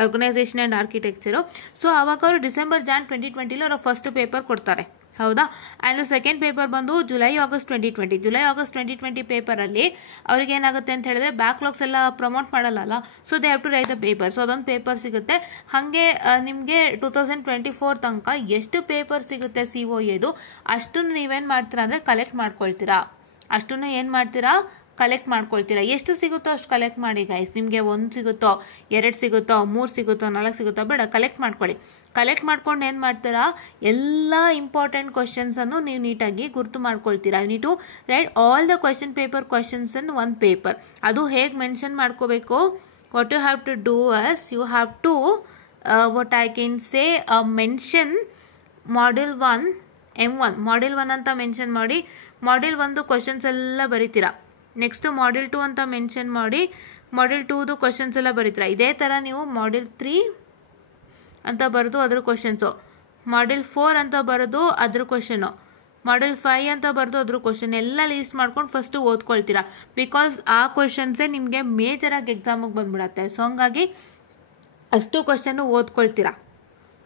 organisation and architecture. So ಆವಾಗ ಅವರು ಡಿಸೆಂಬರ್ ಜಾನ್ 2020 ಅವರು ಫಸ್ಟ್ ಪೇಪರ್ ಕೊಡ್ತಾರೆ, ಹೌದಾ? ಆ್ಯಂಡ್ ಸೆಕೆಂಡ್ ಪೇಪರ್ ಬಂದು ಜುಲೈ ಆಗಸ್ಟ್ 2020 ಪೇಪರಲ್ಲಿ ಅವ್ರಿಗೆ ಏನಾಗುತ್ತೆ ಅಂತ ಹೇಳಿದ್ರೆ ಬ್ಯಾಕ್ಲಾಗ್ಸ್ ಎಲ್ಲ ಪ್ರಮೋಟ್ ಮಾಡಲ್ಲ. So they have to write the paper. So ಅದೊಂದು ಪೇಪರ್ ಸಿಗುತ್ತೆ. ಹಾಗೆ ನಿಮಗೆ 2024 ತನಕ ಎಷ್ಟು ಪೇಪರ್ ಸಿಗುತ್ತೆ COAದು ಅಷ್ಟನ್ನು ನೀವೇನು ಮಾಡ್ತೀರಾ ಅಂದರೆ ಕಲೆಕ್ಟ್ ಮಾಡ್ಕೊಳ್ತೀರಾ. ಎಷ್ಟು ಸಿಗುತ್ತೋ ಅಷ್ಟು ಕಲೆಕ್ಟ್ ಮಾಡಿ ಗೈಸ್. ನಿಮಗೆ 1 ಸಿಗುತ್ತೋ, 2 ಸಿಗುತ್ತೋ, 3 ಸಿಗುತ್ತೋ, 4 ಸಿಗುತ್ತೋ, ಬೇಡ, ಕಲೆಕ್ಟ್ ಮಾಡ್ಕೊಳ್ಳಿ. ಕಲೆಕ್ಟ್ ಮಾಡ್ಕೊಂಡು ಏನು ಮಾಡ್ತೀರಾ, ಎಲ್ಲ ಇಂಪಾರ್ಟೆಂಟ್ ಕ್ವಶನ್ಸನ್ನು ನೀವು ನೀಟಾಗಿ ಗುರ್ತು ಮಾಡ್ಕೊಳ್ತೀರಾ. Need to write all the question paper questions in one paper. ಅದು ಹೇಗೆ ಮೆನ್ಷನ್ ಮಾಡ್ಕೋಬೇಕು, what you have to do as you have to what I can say mention module 1 M1 module 1 ಅಂತ ಮೆನ್ಷನ್ ಮಾಡಿ, module 1 questions ಎಲ್ಲ ಬರೀತೀರಾ. Next module 2 ಅಂತ mention ಮಾಡಿ, module 2ದು questions ಎಲ್ಲ ಬರೀತೀರಾ. ಇದೇ ಥರ ನೀವು ಮಾಡ್ಯೂಲ್ 3 ಅಂತ ಬರೆದು ಅದ್ರ ಕ್ವಶನ್ಸು, ಮಾಡ್ಯೂಲ್ 4 ಅಂತ ಬರೆದು ಅದ್ರ ಕ್ವಶನು, ಮಾಡ್ಯೂಲ್ 5 ಅಂತ ಬರೆದು ಅದ್ರ ಕ್ವಶನ್ ಎಲ್ಲ ಲೀಸ್ಟ್ ಮಾಡ್ಕೊಂಡು ಫಸ್ಟು ಓದ್ಕೊಳ್ತೀರಾ. ಬಿಕಾಸ್ ಆ ಕ್ವಶನ್ಸೇ ನಿಮಗೆ ಮೇಜರಾಗಿ ಎಕ್ಸಾಮಿಗೆ ಬಂದ್ಬಿಡತ್ತೆ. ಸೊ ಹಂಗಾಗಿ ಅಷ್ಟು ಕ್ವಶನ್ನು ಓದ್ಕೊಳ್ತೀರಾ.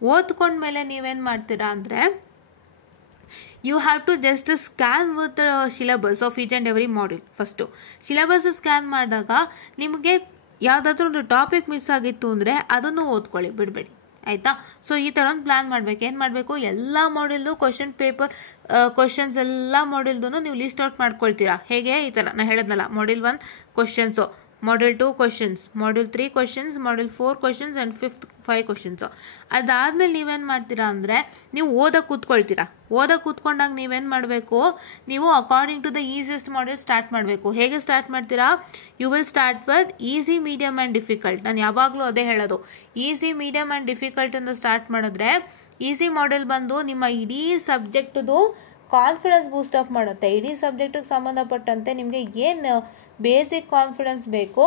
ಓದ್ಕೊಂಡ್ಮೇಲೆ ನೀವೇನು ಮಾಡ್ತೀರಾ ಅಂದರೆ you have to just scan with the syllabus of each and every module. First syllabus scan ಮಾಡಿದಾಗ ನಿಮಗೆ ಯಾವುದಾದ್ರೂ ಒಂದು ಟಾಪಿಕ್ ಮಿಸ್ ಆಗಿತ್ತು ಅಂದರೆ ಅದನ್ನು ಓದ್ಕೊಳ್ಳಿ, ಬಿಡಬೇಡಿ ಆಯಿತಾ. ಸೊ ಈ ಥರ ಒಂದು ಪ್ಲ್ಯಾನ್ ಮಾಡಬೇಕು. ಏನು ಮಾಡಬೇಕು, ಎಲ್ಲ ಮಾಡ್ಯೂಲ್ದು ಕ್ವಶನ್ ಪೇಪರ್ ಕ್ವಶನ್ಸ್ ಎಲ್ಲ ಮಾಡ್ಯೂಲ್ದು ನೀವು ಲಿಸ್ಟ್ ಔಟ್ ಮಾಡ್ಕೊಳ್ತೀರಾ. ಹೇಗೆ, ಈ ಥರ ನಾನು ಹೇಳಿದ್ನಲ್ಲ, module 1 questions, module 2 questions, module 3 questions, module 4 questions and 5 questions. ಅದಾದಮೇಲೆ ನೀವೇನು ಮಾಡ್ತೀರಾ ಅಂದರೆ ನೀವು ಓದಕ್ಕೆ ಕೂತ್ಕೊಳ್ತೀರಾ. ಓದಕ್ಕೆ ಕೂತ್ಕೊಂಡಾಗ ನೀವೇನು ಮಾಡಬೇಕು, ನೀವು according to the easiest module start ಮಾಡಬೇಕು. ಹೇಗೆ ಸ್ಟಾರ್ಟ್ ಮಾಡ್ತೀರಾ, you will start with easy, medium and difficult. ನಾನು ಯಾವಾಗಲೂ ಅದೇ ಹೇಳೋದು, ಈಸಿ, ಮೀಡಿಯಮ್ ಆ್ಯಂಡ್ ಡಿಫಿಕಲ್ಟ್ ಅಂತ ಸ್ಟಾರ್ಟ್ ಮಾಡಿದ್ರೆ ಈಸಿ ಮಾಡ್ಯೂಲ್ ಬಂದು ನಿಮ್ಮ ಇಡೀ ಸಬ್ಜೆಕ್ಟ್ದು ಕಾನ್ಫಿಡೆನ್ಸ್ ಬೂಸ್ಟ್ ಅಪ್ ಮಾಡುತ್ತೆ. ಇಡೀ ಸಬ್ಜೆಕ್ಟಿಗೆ ಸಂಬಂಧಪಟ್ಟಂತೆ ನಿಮಗೆ ಏನು ಬೇಸಿಕ್ ಕಾನ್ಫಿಡೆನ್ಸ್ ಬೇಕು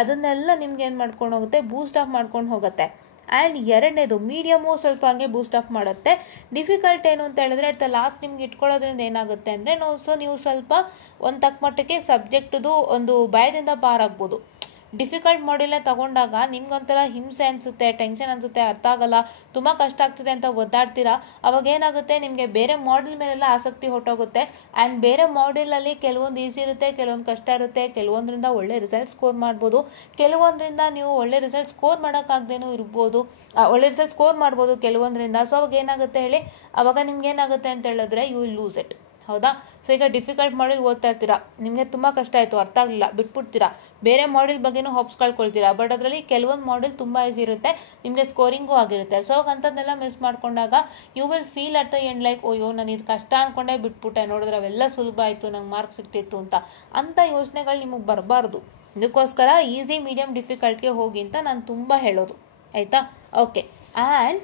ಅದನ್ನೆಲ್ಲ ನಿಮ್ಗೆ ಏನು ಮಾಡ್ಕೊಂಡು ಹೋಗುತ್ತೆ, ಬೂಸ್ಟ್ ಅಪ್ ಮಾಡ್ಕೊಂಡು ಹೋಗುತ್ತೆ. ಆ್ಯಂಡ್ ಎರಡನೇದು ಮೀಡಿಯಮು ಸ್ವಲ್ಪ ಹಂಗೆ ಬೂಸ್ಟ್ ಅಪ್ ಮಾಡುತ್ತೆ. ಡಿಫಿಕಲ್ಟ್ ಏನು ಅಂತ ಹೇಳಿದ್ರೆ ಅಟ್ ದ ಲಾಸ್ಟ್ ನಿಮ್ಗೆ ಇಟ್ಕೊಳ್ಳೋದ್ರಿಂದ ಏನಾಗುತ್ತೆ ಅಂದರೆ ನೀವು ಸ್ವಲ್ಪ ಒಂದು ತಕ್ಕ ಮಟ್ಟಕ್ಕೆ ಸಬ್ಜೆಕ್ಟ್ದು ಒಂದು ಭಯದಿಂದ ಪಾರಾಗ್ಬೋದು. ಡಿಫಿಕಲ್ಟ್ ಮಾಡ್ಯೂಲೇ ತಗೊಂಡಾಗ ನಿಮ್ಗೊಂಥರ ಹಿಂಸೆ ಅನಿಸುತ್ತೆ, ಟೆನ್ಷನ್ ಅನಿಸುತ್ತೆ, ಅರ್ಥ ಆಗಲ್ಲ, ತುಂಬ ಕಷ್ಟ ಆಗ್ತಿದೆ ಅಂತ ಒದ್ದಾಡ್ತೀರಾ. ಅವಾಗ ಏನಾಗುತ್ತೆ, ನಿಮಗೆ ಬೇರೆ ಮಾಡ್ಯೂಲ್ ಮೇಲೆಲ್ಲ ಆಸಕ್ತಿ ಹೊಟ್ಟೋಗುತ್ತೆ. ಆ್ಯಂಡ್ ಬೇರೆ ಮಾಡ್ಯೂಲಲ್ಲಿ ಕೆಲವೊಂದು ಈಸಿ ಇರುತ್ತೆ, ಕೆಲವೊಂದು ಕಷ್ಟ ಇರುತ್ತೆ, ಕೆಲವೊಂದರಿಂದ ಒಳ್ಳೆ ರಿಸಲ್ಟ್ ಸ್ಕೋರ್ ಮಾಡ್ಬೋದು, ಕೆಲವೊಂದರಿಂದ ನೀವು ಒಳ್ಳೆ ರಿಸಲ್ಟ್ ಸ್ಕೋರ್ ಮಾಡೋಕ್ಕಾಗ್ದೇನೂ ಇರ್ಬೋದು, ಒಳ್ಳೆ ರಿಸಲ್ಟ್ ಸ್ಕೋರ್ ಮಾಡ್ಬೋದು ಕೆಲವೊಂದರಿಂದ. ಸೊ ಅವಾಗ ಏನಾಗುತ್ತೆ ಹೇಳಿ, ಅವಾಗ ನಿಮ್ಗೆ ಏನಾಗುತ್ತೆ ಅಂತ ಹೇಳಿದ್ರೆ ಯು ವಿಲ್ ಲೂಸ್ ಇಟ್. ಹೌದಾ. ಸೊ ಈಗ ಡಿಫಿಕಲ್ಟ್ ಮಾಡ್ಯೂಲ್ ಓದ್ತಾ ಇರ್ತೀರಾ, ನಿಮಗೆ ತುಂಬ ಕಷ್ಟ ಆಯಿತು, ಅರ್ಥ ಆಗಲಿಲ್ಲ, ಬಿಟ್ಬಿಡ್ತೀರಾ. ಬೇರೆ ಮಾಡ್ಯೂಲ್ ಬಗ್ಗೆನೂ ಹೋಪ್ಸ್ ಕಳ್ಕೊಳ್ತೀರಾ. ಬಟ್ ಅದರಲ್ಲಿ ಕೆಲವೊಂದು ಮಾಡ್ಯೂಲ್ ತುಂಬ ಈಸಿ ಇರುತ್ತೆ, ನಿಮಗೆ ಸ್ಕೋರಿಂಗೂ ಆಗಿರುತ್ತೆ. ಸೊ ಅಂಥದ್ದನ್ನೆಲ್ಲ ಮಿಸ್ ಮಾಡ್ಕೊಂಡಾಗ you will feel at the end like, ಅಯ್ಯೋ ನಾನು ಇದು ಕಷ್ಟ ಅಂದ್ಕೊಂಡೇ ಬಿಟ್ಬಿಟ್ಟೆ, ನೋಡಿದ್ರೆ ಅವೆಲ್ಲ ಸುಲಭ ಆಯಿತು, ನಂಗೆ ಮಾರ್ಕ್ಸ್ ಸಿಗ್ತಿತ್ತು ಅಂತ ಯೋಚನೆಗಳು ನಿಮಗೆ ಬರಬಾರ್ದು. ಇದಕ್ಕೋಸ್ಕರ ಈಸಿ, ಮೀಡಿಯಮ್, ಡಿಫಿಕಲ್ಟ್ಗೆ ಹೋಗಿ ಅಂತ ನಾನು ತುಂಬ ಹೇಳೋದು, ಆಯಿತಾ. ಓಕೆ. ಆ್ಯಂಡ್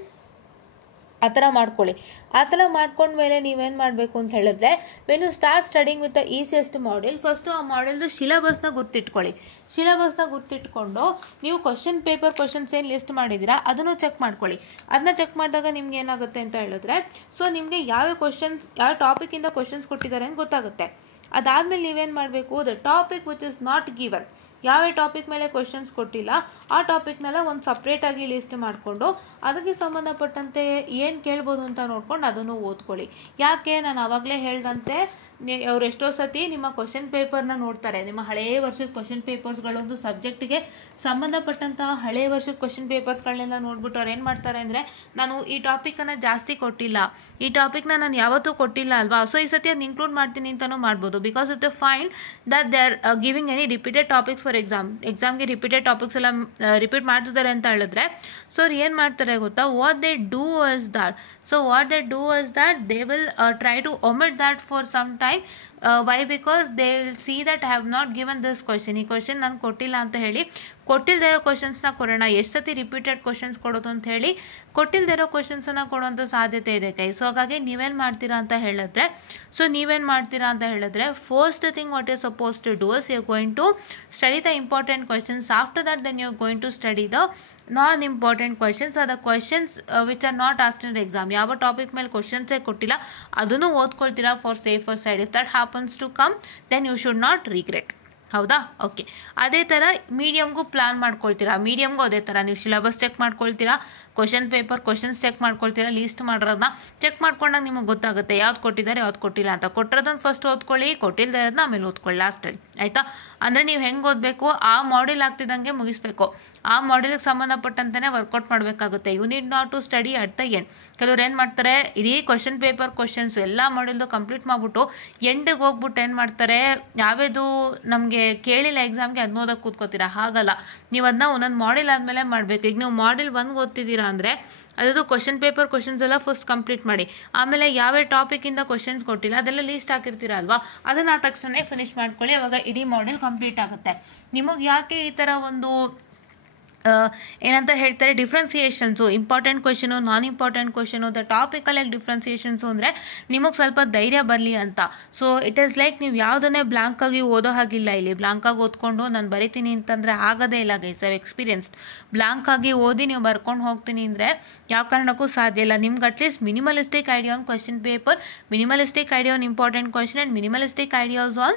ಆ ಥರ ಮಾಡ್ಕೊಳ್ಳಿ. ಆ ಥರ ಮಾಡ್ಕೊಂಡ್ಮೇಲೆ ನೀವೇನು ಮಾಡಬೇಕು ಅಂತ ಹೇಳಿದ್ರೆ, when you start studying with the easiest module, first ಆ ಮಾಡ್ಯೂಲ್ದು ಸಿಲೆಬಸ್ನ ಗುರ್ತಿಟ್ಕೊಳ್ಳಿ. ಸಿಲೆಬಸ್ನ ಗುರ್ತಿಟ್ಕೊಂಡು ನೀವು ಕ್ವಶನ್ಸ್ ಏನು ಲಿಸ್ಟ್ ಮಾಡಿದ್ದೀರಾ ಅದನ್ನು ಚೆಕ್ ಮಾಡ್ಕೊಳ್ಳಿ. ಅದನ್ನ ಚೆಕ್ ಮಾಡಿದಾಗ ನಿಮ್ಗೆ ಏನಾಗುತ್ತೆ ಅಂತ ಹೇಳಿದ್ರೆ, ಸೊ ನಿಮಗೆ ಯಾವ ಟಾಪಿಕಿಂದ ಕ್ವಶನ್ಸ್ ಕೊಟ್ಟಿದ್ದಾರೆ ಅಂತ ಗೊತ್ತಾಗುತ್ತೆ. ಅದಾದಮೇಲೆ ನೀವೇನು ಮಾಡಬೇಕು, the topic which is not given, ಯಾವ ಟಾಪಿಕ್ ಮೇಲೆ ಕ್ವಶನ್ಸ್ ಕೊಟ್ಟಿಲ್ಲ ಆ ಟಾಪಿಕ್ನೆಲ್ಲ ಒಂದು ಸಪ್ರೇಟಾಗಿ ಲಿಸ್ಟ್ ಮಾಡಿಕೊಂಡು ಅದಕ್ಕೆ ಸಂಬಂಧಪಟ್ಟಂತೆ ಏನು ಕೇಳ್ಬೋದು ಅಂತ ನೋಡ್ಕೊಂಡು ಅದನ್ನು ಓದ್ಕೊಳ್ಳಿ. ಯಾಕೆ, ನಾನು ಆವಾಗಲೇ ಹೇಳ್ದಂತೆ ಅವ್ರು ಎಷ್ಟೋ ಸತಿ ನಿಮ್ಮ ಕ್ವಶನ್ ಪೇಪರ್ನ ನೋಡ್ತಾರೆ, ನಿಮ್ಮ ಹಳೆಯ ವರ್ಷದ ಕ್ವಶನ್ ಪೇಪರ್ಸ್ಗಳೊಂದು ಸಬ್ಜೆಕ್ಟಿಗೆ ಸಂಬಂಧಪಟ್ಟಂತಹ ಹಳೆಯ ವರ್ಷದ ಕ್ವಶನ್ ಪೇಪರ್ಸ್ಗಳನ್ನೆಲ್ಲ ನೋಡ್ಬಿಟ್ಟು ಅವ್ರು ಏನು ಮಾಡ್ತಾರೆ ಅಂದರೆ, ನಾನು ಈ ಟಾಪಿಕನ್ನು ಜಾಸ್ತಿ ಕೊಟ್ಟಿಲ್ಲ, ಈ ಟಾಪಿಕ್ನ ನಾನು ಯಾವತ್ತೂ ಕೊಟ್ಟಿಲ್ಲ ಅಲ್ವಾ, ಸೊ ಈ ಸತಿ ಅದನ್ನ ಇನ್ಕ್ಲೂಡ್ ಮಾಡ್ತೀನಿ ಅಂತಲೂ ಮಾಡ್ಬೋದು. Because it the find that they are giving any repeated topics for ಎಕ್ಸಾಮ್ಗೆ ರಿಪೀಟೆಡ್ ಟಾಪಿಕ್ಸ್ ಎಲ್ಲ ರಿಪೀಟ್ ಮಾಡ್ತಿದ್ದಾರೆ ಅಂತ ಹೇಳಿದ್ರೆ, ಸೊ ಅವ್ರು ಏನು ಮಾಡ್ತಾರೆ ಗೊತ್ತಾ, what they do is that they will try to omit that for some time. Why, because they will see that I have not given this question, ಈ ಕ್ವಶನ್ ನಾನು ಕೊಟ್ಟಿಲ್ಲ ಅಂತ ಹೇಳಿ ಕೊಟ್ಟಿಲ್ಲದೆ ಇರೋ ಕ್ವಶನ್ಸ್ನ ಕೊಡೋಣ, ಎಷ್ಟು ಸತಿ ರಿಪೀಟೆಡ್ ಕ್ವಶನ್ಸ್ ಕೊಡೋದು ಅಂತ ಹೇಳಿ ಕೊಟ್ಟಿಲ್ಲದೆ ಇರೋ ಕ್ವಶನ್ಸನ್ನು ಕೊಡುವಂಥ ಸಾಧ್ಯತೆ ಇದೆ ಕೈ. ಸೊ ಹಾಗಾಗಿ ನೀವೇನು ಮಾಡ್ತೀರಾ ಅಂತ ಹೇಳಿದ್ರೆ first thing what you suppose to do is you are going to study the important questions. After that then you are going to study the non-important questions are the questions which are not asked in the exam. ಯಾವ topic ಮೇಲೆ ಕ್ವಶನ್ಸೇ ಕೊಟ್ಟಿಲ್ಲ ಅದನ್ನು ಓದ್ಕೊಳ್ತೀರಾ for safer side. If that happens to come then you should not regret. ಹೌದಾ. Okay. ಅದೇ ಥರ ಮೀಡಿಯಮ್ಗೂ ಪ್ಲಾನ್ ಮಾಡ್ಕೊಳ್ತೀರಾ. ಮೀಡಿಯಮ್ಗೂ ಅದೇ ಥರ ನೀವು ಸಿಲೆಬಸ್ ಚೆಕ್ ಮಾಡ್ಕೊಳ್ತೀರಾ, ಕ್ವಶನ್ಸ್ ಚೆಕ್ ಮಾಡ್ಕೊಳ್ತೀರಾ, ಲೀಸ್ಟ್ ಮಾಡಿರೋದನ್ನ ಚೆಕ್ ಮಾಡ್ಕೊಂಡಾಗ ನಿಮಗೆ ಗೊತ್ತಾಗುತ್ತೆ ಯಾವ್ದು ಕೊಟ್ಟಿದ್ದಾರೆ ಯಾವ್ದು ಕೊಟ್ಟಿಲ್ಲ ಅಂತ. ಕೊಟ್ಟಿರೋದನ್ನ ಫಸ್ಟ್ ಓದ್ಕೊಳ್ಳಿ, ಕೊಟ್ಟಿಲ್ಲದೆ ಇರೋದನ್ನ ಆಮೇಲೆ ಓದ್ಕೊಳ್ಳಿ ಲಾಸ್ಟಲ್ಲಿ, ಆಯಿತಾ. ಅಂದರೆ ನೀವು ಹೆಂಗೆ ಓದಬೇಕು, ಆ ಮಾಡ್ಯೂಲ್ ಆಗ್ತಿದ್ದಂಗೆ ಮುಗಿಸ್ಬೇಕು, ಆ ಮಾಡ್ಯೂಲ್ಗೆ ಸಂಬಂಧಪಟ್ಟಂತೆಯೇ ವರ್ಕೌಟ್ ಮಾಡಬೇಕಾಗುತ್ತೆ. You need not to study at the end. ಕೆಲವ್ರು ಏನು ಮಾಡ್ತಾರೆ, ಇಡೀ ಕ್ವಶನ್ಸ್ ಎಲ್ಲ ಮಾಡ್ಯೂಲ್ದು ಕಂಪ್ಲೀಟ್ ಮಾಡಿಬಿಟ್ಟು ಎಂಡಿಗೆ ಹೋಗ್ಬಿಟ್ಟು ಏನು ಮಾಡ್ತಾರೆ, ಯಾವ್ದು ನಮಗೆ ಕೇಳಿಲ್ಲ ಎಕ್ಸಾಮ್ಗೆ ಅದನ್ನ ಓದೋಕ್ಕೆ ಕೂತ್ಕೋತೀರಾ. ಹಾಗಲ್ಲ, ನೀವು ಅದನ್ನ ಒಂದೊಂದು ಮಾಡ್ಯೂಲ್ ಆದಮೇಲೆ ಮಾಡಬೇಕು. ಈಗ ನೀವು ಮಾಡ್ಯೂಲ್ 1 ಓದ್ತಿದ್ದೀರಾ ಅಂದರೆ ಅದರದ್ದು ಕ್ವಶನ್ಸ್ ಎಲ್ಲ ಫಸ್ಟ್ ಕಂಪ್ಲೀಟ್ ಮಾಡಿ. ಆಮೇಲೆ ಯಾವ ಟಾಪಿಕಿಂದ ಕ್ವಶನ್ಸ್ ಕೊಟ್ಟಿಲ್ಲ ಅದೆಲ್ಲ ಲೀಸ್ಟ್ ಹಾಕಿರ್ತೀರ ಅಲ್ವಾ, ಅದನ್ನು ಆ ತಕ್ಷಣ ಫಿನಿಶ್ ಮಾಡ್ಕೊಳ್ಳಿ. ಅವಾಗ ಇಡೀ ಮಾಡ್ಯೂಲ್ ಕಂಪ್ಲೀಟ್ ಆಗುತ್ತೆ. ನಿಮಗೆ ಯಾಕೆ ಈ ಥರ ಒಂದು ಏನಂತ ಹೇಳ್ತಾರೆ differentiations, important question, non important question, the ಟಾಪಿಕಲ್ಲಿ ಡಿಫ್ರೆನ್ಸಿಯೇಷನ್ಸು ಅಂದರೆ ನಿಮಗೆ ಸ್ವಲ್ಪ ಧೈರ್ಯ ಬರಲಿ ಅಂತ. ಸೊ ಇಟ್ ಈಸ್ ಲೈಕ್ ನೀವು ಯಾವುದನ್ನೇ ಬ್ಲಾಂಕಾಗಿ ಓದೋ ಹಾಗಿಲ್ಲ. ಇಲ್ಲಿ ಬ್ಲಾಂಕಾಗಿ ಓದ್ಕೊಂಡು ನಾನು ಬರಿತೀನಿ ಅಂತಂದರೆ ಆಗೋದೇ ಇಲ್ಲ ಗೈಸ್. I've experienced. ಬ್ಲಾಂಕಾಗಿ ಓದಿ ನೀವು ಬರ್ಕೊಂಡು ಹೋಗ್ತೀನಿ ಅಂದರೆ ಯಾವ ಕಾರಣಕ್ಕೂ ಸಾಧ್ಯ ಇಲ್ಲ. ನಿಮ್ಗೆ at least minimalistic idea on question paper, minimalistic idea on important question and minimalistic ideas on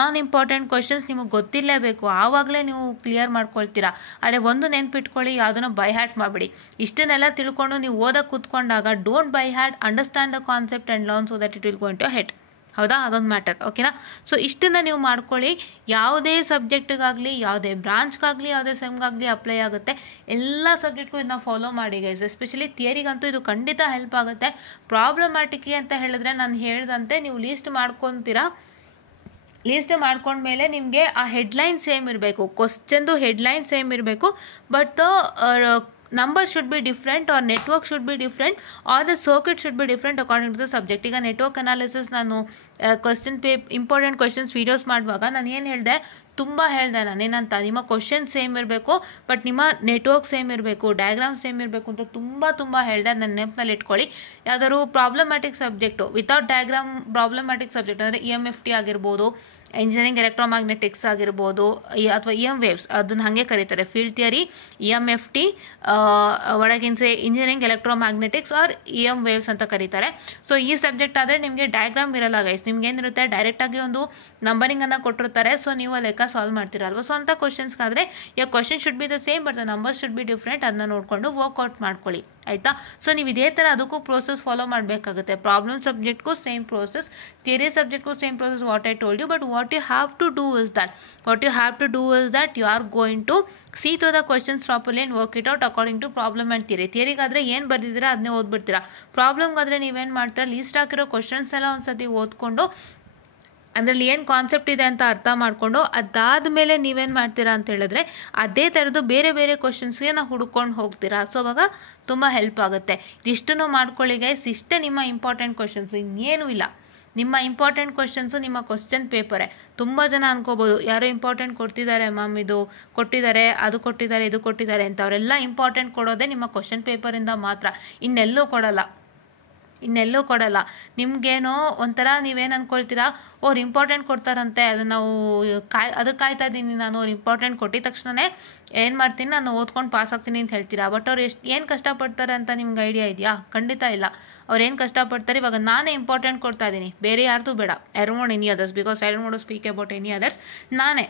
non important questions ನಿಮಗೆ ಗೊತ್ತಿರಲೇಬೇಕು. ಆವಾಗಲೇ ನೀವು ಕ್ಲಿಯರ್ ಮಾಡ್ಕೊಳ್ತೀರಾ. ಅದೇ ಒಂದು ಒಂದು ನೆನ್ಪಿಟ್ಕೊಳ್ಳಿ, ಯಾವುದನ್ನು ಬೈ ಹ್ಯಾಟ್ ಮಾಡಬೇಡಿ. ಇಷ್ಟನ್ನೆಲ್ಲ ತಿಳ್ಕೊಂಡು ನೀವು ಓದಕ್ಕೆ ಕೂತ್ಕೊಂಡಾಗ don't by heart, understand the concept and learn so that it will go into head. ಹೌದಾ, ಅದೊಂದು ಮ್ಯಾಟರ್. ಓಕೆನಾ? ಸೊ ಇಷ್ಟನ್ನು ನೀವು ಮಾಡ್ಕೊಳ್ಳಿ. ಯಾವುದೇ ಸಬ್ಜೆಕ್ಟಿಗಾಗಲಿ, ಯಾವುದೇ ಬ್ರಾಂಚ್ಗಾಗಲಿ, ಯಾವುದೇ ಸೆಮ್ಗಾಗಲಿ ಅಪ್ಲೈ ಆಗುತ್ತೆ. ಎಲ್ಲ ಸಬ್ಜೆಕ್ಟ್ಗೂ ಇದನ್ನ ಫಾಲೋ ಮಾಡಿ ಗೈಸ್. ಎಸ್ಪೆಷಲಿ ಥಿಯರಿಗಂತೂ ಇದು ಖಂಡಿತ ಹೆಲ್ಪ್ ಆಗುತ್ತೆ. ಪ್ರಾಬ್ಲಮ್ಯಾಟಿಕ್ ಅಂತ ಹೇಳಿದ್ರೆ ನಾನು ಹೇಳ್ದಂತೆ ನೀವು ಲೀಸ್ಟ್ ಮಾಡ್ಕೊತೀರಾ. ಲೀಸ್ಟ್ ಮಾಡ್ಕೊಂಡ್ಮೇಲೆ ನಿಮಗೆ ಆ ಹೆಡ್ಲೈನ್ ಸೇಮ್ ಇರಬೇಕು, ಕ್ವಶ್ಚನ್ದು ಹೆಡ್ಲೈನ್ ಸೇಮ್ ಇರಬೇಕು, but number should be different or network should be different or the circuit should be different according to the subject. ಈಗ ನೆಟ್ವರ್ಕ್ ಅನಾಲಿಸಿಸ್ ನಾನು ಇಂಪಾರ್ಟೆಂಟ್ ಕ್ವಶನ್ಸ್ ವೀಡಿಯೋಸ್ ಮಾಡುವಾಗ ನಾನು ಏನು ಹೇಳಿದೆ, ತುಂಬ ಹೇಳಿದೆ ನಾನೇನಂತ, ನಿಮ್ಮ ಕ್ವಶನ್ ಸೇಮ್ ಇರಬೇಕು ಬಟ್ ನಿಮ್ಮ ನೆಟ್ವರ್ಕ್ ಸೇಮ್ ಇರಬೇಕು, ಡಯಾಗ್ರಾಮ್ ಸೇಮ್ ಇರಬೇಕು ಅಂತ ತುಂಬ ಹೇಳಿದೆ. ನನ್ನ ನೆನಪಿನಲ್ಲಿ ಇಟ್ಕೊಳ್ಳಿ. ಯಾವ್ದಾದ್ರು problematic subject without diagram problematic subject ಅಂದರೆ EMFT ಆಗಿರ್ಬೋದು, ಇಂಜಿನಿಯರಿಂಗ್ ಎಲೆಕ್ಟ್ರೋಮ್ಯಾಗ್ನೆಟಿಕ್ಸ್ ಆಗಿರ್ಬೋದು, ಅಥವಾ EM ವೇವ್ಸ್, ಅದನ್ನು ಹಾಗೆ ಕರೀತಾರೆ, ಫೀಲ್ಡ್ ಥಿಯರಿ, EMFT, ಒಳಗಿನ್ಸೆ engineering electromagnetics or EM waves ಅಂತ ಕರೀತಾರೆ. ಸೊ ಈ ಸಬ್ಜೆಕ್ಟ್ ಆದರೆ ನಿಮಗೆ ಡಯಾಗ್ರಾಮ್ ಇರಲ್ಲ ಗೈಸ್. ನಿಮ್ಗೆ ಏನಿರುತ್ತೆ, ಡೈರೆಕ್ಟಾಗಿ ಒಂದು ನಂಬರಿಂಗನ್ನು ಕೊಟ್ಟಿರ್ತಾರೆ. ಸೊ ನೀವು ಲೆಕ್ಕ ಸಾಲ್ವ್ ಮಾಡ್ತೀರಲ್ವ. ಸೊ ಅಂಥ ಕ್ವಶನ್ಸ್ಗಾದರೆ question should be the same but the numbers should be different. ಅದನ್ನ ನೋಡಿಕೊಂಡು ವರ್ಕ್ಔಟ್ ಮಾಡ್ಕೊಳ್ಳಿ, ಆಯಿತಾ? ಸೊ ನೀವು ಇದೇ ಥರ ಅದಕ್ಕೂ ಪ್ರೋಸೆಸ್ ಫಾಲೋ ಮಾಡಬೇಕಾಗುತ್ತೆ. ಪ್ರಾಬ್ಲಮ್ ಸಬ್ಜೆಕ್ಟ್ಗೂ ಸೇಮ್ ಪ್ರೋಸೆಸ್, ಥಿಯರಿ ಸಬ್ಜೆಕ್ಟ್ಗೂ same process, what I told you. But what you have to do is that you are going to see through the questions properly and work it out according to problem and theory. ಥಿಯರಿಗಾದರೆ ಏನು ಬರ್ದಿದ್ದೀರಾ ಅದನ್ನೇ ಓದ್ಬಿಡ್ತೀರಾ. ಪ್ರಾಬ್ಲಮ್ಗಾದರೆ ನೀವೇನು ಮಾಡ್ತೀರಾ, list ಹಾಕಿರೋ questions ಎಲ್ಲ ಒಂದ್ಸತಿ ಓದ್ಕೊಂಡು ಅದರಲ್ಲಿ ಏನು ಕಾನ್ಸೆಪ್ಟ್ ಇದೆ ಅಂತ ಅರ್ಥ ಮಾಡಿಕೊಂಡು ಅದಾದಮೇಲೆ ನೀವೇನು ಮಾಡ್ತೀರಾ ಅಂತ ಹೇಳಿದ್ರೆ ಅದೇ ಥರದ್ದು ಬೇರೆ ಬೇರೆ ಕ್ವಶನ್ಸ್ಗೆ ನಾವು ಹುಡ್ಕೊಂಡು ಹೋಗ್ತೀರಾ. ಸೊ ಅವಾಗ ತುಂಬ ಹೆಲ್ಪ್ ಆಗುತ್ತೆ. ಇದಿಷ್ಟನ್ನು ಮಾಡ್ಕೊಳ್ಳಿ ಗೈಸ್. ಇಷ್ಟೇ ನಿಮ್ಮ ಇಂಪಾರ್ಟೆಂಟ್ ಕ್ವಶನ್ಸು, ಇನ್ನೇನೂ ಇಲ್ಲ. ನಿಮ್ಮ ಇಂಪಾರ್ಟೆಂಟ್ ಕ್ವಶನ್ಸು ನಿಮ್ಮ ಕ್ವಶನ್ ಪೇಪರೇ. ತುಂಬ ಜನ ಅನ್ಕೋಬೋದು, ಯಾರೋ ಇಂಪಾರ್ಟೆಂಟ್ ಕೊಡ್ತಿದ್ದಾರೆ ಮ್ಯಾಮ್, ಇದು ಕೊಟ್ಟಿದ್ದಾರೆ, ಅದು ಕೊಟ್ಟಿದ್ದಾರೆ, ಇದು ಕೊಟ್ಟಿದ್ದಾರೆ ಅಂತ. ಅವರೆಲ್ಲ ಇಂಪಾರ್ಟೆಂಟ್ ಕೊಡೋದೇ ನಿಮ್ಮ ಕ್ವಶನ್ ಪೇಪರಿಂದ ಮಾತ್ರ, ಇನ್ನೆಲ್ಲೂ ಕೊಡಲ್ಲ. ನಿಮಗೇನೋ ಒಂಥರ ನೀವೇನು ಅಂದ್ಕೊಳ್ತೀರಾ, ಅವ್ರು ಇಂಪಾರ್ಟೆಂಟ್ ಕೊಡ್ತಾರಂತೆ, ಅದನ್ನು ನಾವು ಅದಕ್ಕೆ ಕಾಯ್ತಾ ಇದ್ದೀನಿ ನಾನು, ಅವ್ರು ಇಂಪಾರ್ಟೆಂಟ್ ಕೊಟ್ಟಿದ ತಕ್ಷಣವೇ ಏನು ಮಾಡ್ತೀನಿ, ನಾನು ಓದ್ಕೊಂಡು ಪಾಸ್ ಆಗ್ತೀನಿ ಅಂತ ಹೇಳ್ತೀರಾ. ಬಟ್ ಅವ್ರು ಏನು ಕಷ್ಟಪಡ್ತಾರೆ ಅಂತ ನಿಮ್ಗೆ ಐಡಿಯಾ ಇದೆಯಾ? ಖಂಡಿತ ಇಲ್ಲ. ಅವ್ರು ಏನು ಕಷ್ಟಪಡ್ತಾರೆ, ಇವಾಗ ನಾನೇ ಇಂಪಾರ್ಟೆಂಟ್ ಕೊಡ್ತಾ ಇದ್ದೀನಿ, ಬೇರೆ ಯಾರ್ದು ಬೇಡ. I don't want any others because I don't want to speak about any others. ನಾನೇ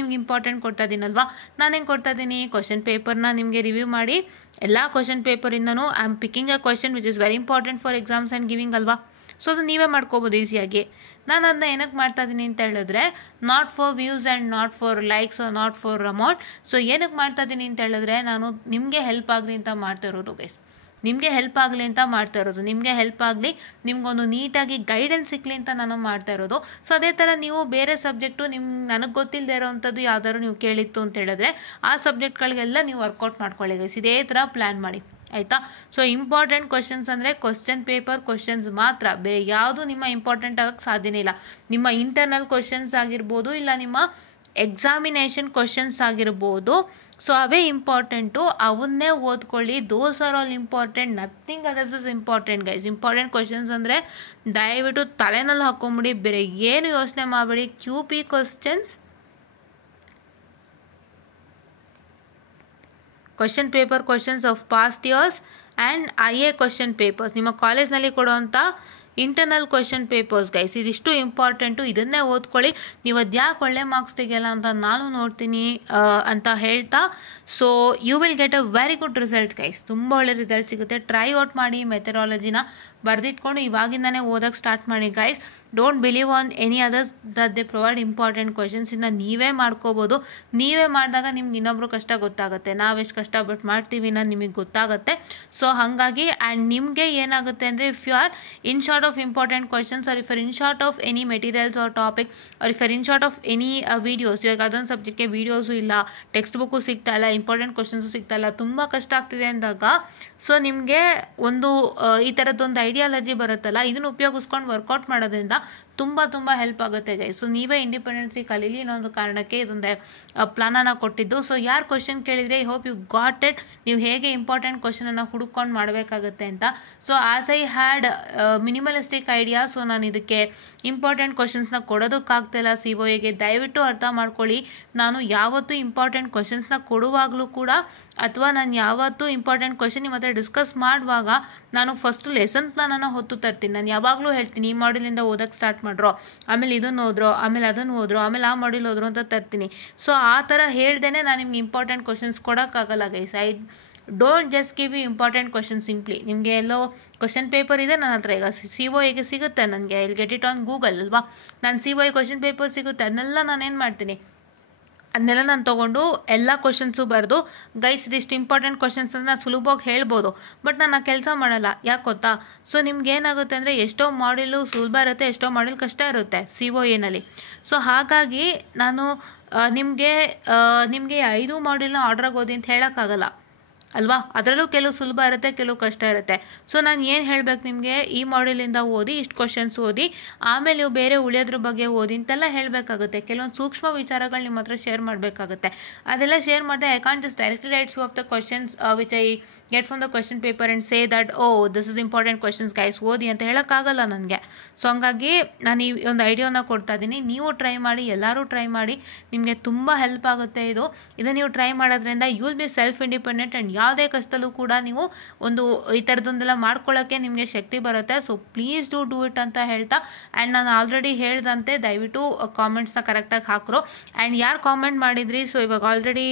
ನಿಮ್ಗೆ ಇಂಪಾರ್ಟೆಂಟ್ ಕೊಡ್ತಾ ಇದ್ದೀನಲ್ವಾ. ನಾನೇನು ಕೊಡ್ತಾ ಇದ್ದೀನಿ, ಕ್ವಶನ್ ಪೇಪರ್ನ ನಿಮಗೆ ರಿವ್ಯೂ ಮಾಡಿ ಎಲ್ಲ ಕ್ವಶನ್ ಪೇಪರಿಂದನೂ I am picking a question which is very important for exams and giving ಅಲ್ವಾ. ಸೊ ಅದು ನೀವೇ ಮಾಡ್ಕೋಬೋದು ಈಸಿಯಾಗಿ. ನಾನು ಅದನ್ನ ಏನಕ್ಕೆ ಮಾಡ್ತಾ ಇದ್ದೀನಿ ಅಂತ ಹೇಳಿದ್ರೆ, not for views and not for likes or not for amount. So ಏನಕ್ಕೆ ಮಾಡ್ತಾ ಇದ್ದೀನಿ ಅಂತ ಹೇಳಿದ್ರೆ, ನಾನು ನಿಮಗೆ ಹೆಲ್ಪ್ ಆಗಲಿ ಅಂತ ಮಾಡ್ತಾ ಇರೋದು ಗೈಸ್. ನಿಮಗೆ ಹೆಲ್ಪ್ ಆಗಲಿ ಅಂತ ಮಾಡ್ತಾ ಇರೋದು, ನಿಮಗೆ ಹೆಲ್ಪ್ ಆಗಲಿ, ನಿಮ್ಗೊಂದು ನೀಟಾಗಿ ಗೈಡೆನ್ಸ್ ಸಿಕ್ಕಲಿ ಅಂತ ನಾನು ಮಾಡ್ತಾ ಇರೋದು. ಸೊ ಅದೇ ಥರ ನೀವು ಬೇರೆ ಸಬ್ಜೆಕ್ಟು ನನಗೆ ಗೊತ್ತಿಲ್ಲದೆ ಇರೋವಂಥದ್ದು ಯಾವ್ದಾದ್ರು ನೀವು ಕೇಳಿತ್ತು ಅಂತ ಹೇಳಿದ್ರೆ ಆ ಸಬ್ಜೆಕ್ಟ್ಗಳಿಗೆಲ್ಲ ನೀವು ವರ್ಕೌಟ್ ಮಾಡ್ಕೊಳ್ಳಿ ಗೈಸ್. ಇದೇ ಥರ ಪ್ಲ್ಯಾನ್ ಮಾಡಿ, ಆಯಿತಾ? ಸೊ ಇಂಪಾರ್ಟೆಂಟ್ ಕ್ವಶನ್ಸ್ ಅಂದರೆ ಕ್ವಶನ್ ಪೇಪರ್ ಕ್ವಶನ್ಸ್ ಮಾತ್ರ, ಬೇರೆ ಯಾವುದು ನಿಮ್ಮ ಇಂಪಾರ್ಟೆಂಟ್ ಆಗೋಕ್ಕೆ ಸಾಧ್ಯನೇ ಇಲ್ಲ. ನಿಮ್ಮ ಇಂಟರ್ನಲ್ ಕ್ವಶನ್ಸ್ ಆಗಿರ್ಬೋದು, ಇಲ್ಲ ನಿಮ್ಮ ಎಕ್ಸಾಮಿನೇಷನ್ ಕ್ವಶನ್ಸ್ ಆಗಿರ್ಬೋದು. ಸೊ ಅವೇ ಇಂಪಾರ್ಟೆಂಟು, ಅವನ್ನೇ ಓದ್ಕೊಳ್ಳಿ. Those are all important, nothing others is important guys. Important questions ಅಂದರೆ ದಯವಿಟ್ಟು ತಲೆನಲ್ಲಿ ಹಾಕೊಂಬಿಡಿ, ಬೇರೆ ಏನು ಯೋಚನೆ ಮಾಡಬೇಡಿ. QP questions, question paper questions of past years and IA question papers, ನಿಮ್ಮ ಕಾಲೇಜ್ನಲ್ಲಿ ಕೊಡುವಂಥ ಇಂಟರ್ನಲ್ ಕ್ವಶನ್ ಪೇಪರ್ಸ್ ಗೈಸ್. ಇದಿಷ್ಟು ಇಂಪಾರ್ಟೆಂಟು, ಇದನ್ನೇ ಓದ್ಕೊಳ್ಳಿ. ನೀವು ಅದ್ಯಾಕೆ ಒಳ್ಳೆ ಮಾರ್ಕ್ಸ್ ತೆಗಿಯಲ್ಲ ಅಂತ ನಾನು ನೋಡ್ತೀನಿ ಅಂತ ಹೇಳ್ತಾ, so you will get a very good result guys. ತುಂಬ ಒಳ್ಳೆ ರಿಸಲ್ಟ್ ಸಿಗುತ್ತೆ. ಟ್ರೈ ಔಟ್ ಮಾಡಿ, ಮೆಥಡಾಲಜಿನ ಬರೆದಿಟ್ಕೊಂಡು ಇವಾಗಿಂದನೇ ಓದೋಕ್ಕೆ ಸ್ಟಾರ್ಟ್ ಮಾಡಿ guys. Don't believe on any others that they provide important questions. ಇಂದ ನೀವೇ ಮಾಡ್ಕೋಬೋದು. ನೀವೇ ಮಾಡಿದಾಗ ನಿಮ್ಗೆ ಇನ್ನೊಬ್ರು ಕಷ್ಟ ಗೊತ್ತಾಗುತ್ತೆ, ನಾವೆಷ್ಟು ಕಷ್ಟಪಟ್ಟು ಮಾಡ್ತೀವಿ ಅನ್ನೋದು ನಿಮಗೆ ಗೊತ್ತಾಗುತ್ತೆ. ಸೊ ಹಾಗಾಗಿ ಆ್ಯಂಡ್ ನಿಮಗೆ ಏನಾಗುತ್ತೆ ಅಂದರೆ, if you are in short of important questions or if you're in short of any materials or topic or if you're in short of any videos, ಇವಾಗ ಅದೊಂದು ಸಬ್ಜೆಕ್ಟ್ಗೆ ವೀಡಿಯೋಸು ಇಲ್ಲ, ಟೆಕ್ಸ್ಟ್ ಬುಕ್ಕು ಸಿಗ್ತಾ ಇಲ್ಲ, important questions ಸಿಗ್ತಾ ಇಲ್ಲ, ತುಂಬ ಕಷ್ಟ ಆಗ್ತಿದೆ ಅಂದಾಗ ಸೊ ನಿಮಗೆ ಒಂದು ಈ ಥರದ್ದೊಂದು ಐಡಿಯಾಲಜಿ ಬರುತ್ತಲ್ಲ, ಇದನ್ನು ಉಪಯೋಗಿಸ್ಕೊಂಡು ವರ್ಕೌಟ್ ಮಾಡೋದ್ರಿಂದ ತುಂಬ ಹೆಲ್ಪ್ ಆಗುತ್ತೆ ಗೈಸ್. ಸೊ ನೀವೇ ಇಂಡಿಪೆಂಡೆನ್ಸಿ ಕಲೀಲಿ ಅನ್ನೋ ಕಾರಣಕ್ಕೆ ಇದೊಂದು ಪ್ಲಾನನ್ನು ಕೊಟ್ಟಿದ್ದು. ಸೊ ಯಾರು ಕ್ವಶನ್ ಕೇಳಿದರೆ I hope you got it, ನೀವು ಹೇಗೆ ಇಂಪಾರ್ಟೆಂಟ್ ಕ್ವಶನನ್ನು ಹುಡುಕೊಂಡು ಮಾಡಬೇಕಾಗತ್ತೆ ಅಂತ. So as I had minimalistic idea, so ನಾನು ಇದಕ್ಕೆ ಇಂಪಾರ್ಟೆಂಟ್ ಕ್ವಶನ್ಸ್ನ ಕೊಡೋದಕ್ಕಾಗ್ತಿಲ್ಲ COAಗೆ. ದಯವಿಟ್ಟು ಅರ್ಥ ಮಾಡ್ಕೊಳ್ಳಿ, ನಾನು ಯಾವತ್ತೂ ಇಂಪಾರ್ಟೆಂಟ್ ಕ್ವಶನ್ಸ್ನ ಕೊಡುವಾಗಲೂ ಕೂಡ ಅಥವಾ ನಾನು ಯಾವತ್ತೂ ಇಂಪಾರ್ಟೆಂಟ್ ಕ್ವಶನ್ ನಿಮ್ಮ ಹತ್ರ ಡಿಸ್ಕಸ್ ಮಾಡುವಾಗ ನಾನು ಫಸ್ಟು ಲೆಸನ್ ಪ್ಲಾನನ್ನು ಹೊತ್ತು ತರ್ತೀನಿ. ನಾನು ಯಾವಾಗಲೂ ಹೇಳ್ತೀನಿ, ಈ ಮಾಡಲಿಂದ ಓದೋಕ್ಕೆ ಸ್ಟಾರ್ಟ್ ಮಾಡ್ರೋ, ಆಮೇಲೆ ಇದನ್ನು ಓದ್ರೋ, ಆಮೇಲೆ ಅದನ್ನು ಓದ್ರೋ, ಆಮೇಲೆ ಆ ಮಾಡ್ಯೂಲ್ ಓದ್ರೋ ಅಂತ ತರ್ತೀನಿ. ಸೊ ಆ ಥರ ಹೇಳ್ದೇನೆ ನಾನು ನಿಮ್ಗೆ ಇಂಪಾರ್ಟೆಂಟ್ ಕ್ವಶನ್ಸ್ ಕೊಡೋಕ್ಕಾಗಲ್ಲ guys. Don't just give you important question simply. ನಿಮಗೆ ಎಲ್ಲೋ ಕ್ವಶನ್ ಪೇಪರ್ ಇದೆ ನನ್ನ ಹತ್ರ, ಈಗ COAಗೆ ಸಿಗುತ್ತೆ ನನಗೆ, I will get it on Google ಅಲ್ವಾ. ನಾನು COA ಕ್ವಶನ್ ಪೇಪರ್ ಸಿಗುತ್ತೆ, ಅದನ್ನೆಲ್ಲ ನಾನು ಏನು ಮಾಡ್ತೀನಿ, ಅದನ್ನೆಲ್ಲ ನಾನು ತೊಗೊಂಡು ಎಲ್ಲ ಕ್ವಶನ್ಸು ಬರೆದು ಗೈಸ್ ಇದಿಷ್ಟು ಇಂಪಾರ್ಟೆಂಟ್ ಕ್ವಶನ್ಸ್ ಅಂತ ನಾನು ಸುಲಭವಾಗಿ ಹೇಳ್ಬೋದು. ಬಟ್ ನಾನು ಆ ಕೆಲಸ ಮಾಡಲ್ಲ. ಯಾಕೆ ಗೊತ್ತಾ? ಸೊ ನಿಮ್ಗೆ ಏನಾಗುತ್ತೆ ಅಂದರೆ ಎಷ್ಟೋ ಮಾಡ್ಯೂಲು ಸುಲಭ ಇರುತ್ತೆ, ಎಷ್ಟೋ ಮಾಡ್ಯೂಲ್ ಕಷ್ಟ ಇರುತ್ತೆ COAನಲ್ಲಿ. ಸೊ ಹಾಗಾಗಿ ನಾನು ನಿಮಗೆ 5 ಮಾಡ್ಯೂಲ್ನ ಆರ್ಡ್ರಾಗಿ ಓದಿ ಅಂತ ಹೇಳೋಕ್ಕಾಗಲ್ಲ ಅಲ್ವಾ. ಅದರಲ್ಲೂ ಕೆಲವು ಸುಲಭ ಇರುತ್ತೆ, ಕೆಲವು ಕಷ್ಟ ಇರುತ್ತೆ. ಸೊ ನಾನು ಏನು ಹೇಳಬೇಕು ನಿಮಗೆ, ಈ ಮಾಡ್ಯೂಲಿಂದ ಓದಿ, ಇಷ್ಟು ಕ್ವಶನ್ಸ್ ಓದಿ, ಆಮೇಲೆ ನೀವು ಬೇರೆ ಉಳಿಯೋದ್ರ ಬಗ್ಗೆ ಓದಿ ಅಂತೆಲ್ಲ ಹೇಳಬೇಕಾಗುತ್ತೆ. ಕೆಲವೊಂದು ಸೂಕ್ಷ್ಮ ವಿಚಾರಗಳು ನಿಮ್ಮ ಹತ್ರ ಶೇರ್ ಮಾಡಬೇಕಾಗುತ್ತೆ. ಅದೆಲ್ಲ ಶೇರ್ ಮಾಡಿದೆ I can't just directly right few of the questions which I get from the question paper and say that this is important questions guys ಓದಿ ಅಂತ ಹೇಳೋಕ್ಕಾಗಲ್ಲ ನನಗೆ. ಸೊ ಹಂಗಾಗಿ ನಾನು ಈ ಒಂದು ಐಡಿಯಾನ ಕೊಡ್ತಾ ಇದ್ದೀನಿ. ನೀವು ಟ್ರೈ ಮಾಡಿ, ಎಲ್ಲರೂ ಟ್ರೈ ಮಾಡಿ, ನಿಮಗೆ ತುಂಬ ಹೆಲ್ಪ್ ಆಗುತ್ತೆ ಇದನ್ನು ನೀವು ಟ್ರೈ ಮಾಡೋದ್ರಿಂದ you will be self independent and ಯಾವುದೇ ಕಷ್ಟದಲ್ಲೂ ಕೂಡ ನೀವು ಈ ಥರದೊಂದೆಲ್ಲ ಮಾಡ್ಕೊಳ್ಳೋಕ್ಕೆ ನಿಮಗೆ ಶಕ್ತಿ ಬರುತ್ತೆ. ಸೊ ಪ್ಲೀಸ್ ಡೂ ಇಟ್ ಅಂತ ಹೇಳ್ತಾ, ಆ್ಯಂಡ್ ನಾನು ಆಲ್ರೆಡಿ ಹೇಳ್ದಂತೆ ದಯವಿಟ್ಟು ಕಾಮೆಂಟ್ಸ್ನ ಕರೆಕ್ಟಾಗಿ ಹಾಕಿರೋ. ಆ್ಯಂಡ್ ಯಾರು ಕಾಮೆಂಟ್ ಮಾಡಿದ್ರಿ, ಸೊ ಇವಾಗ already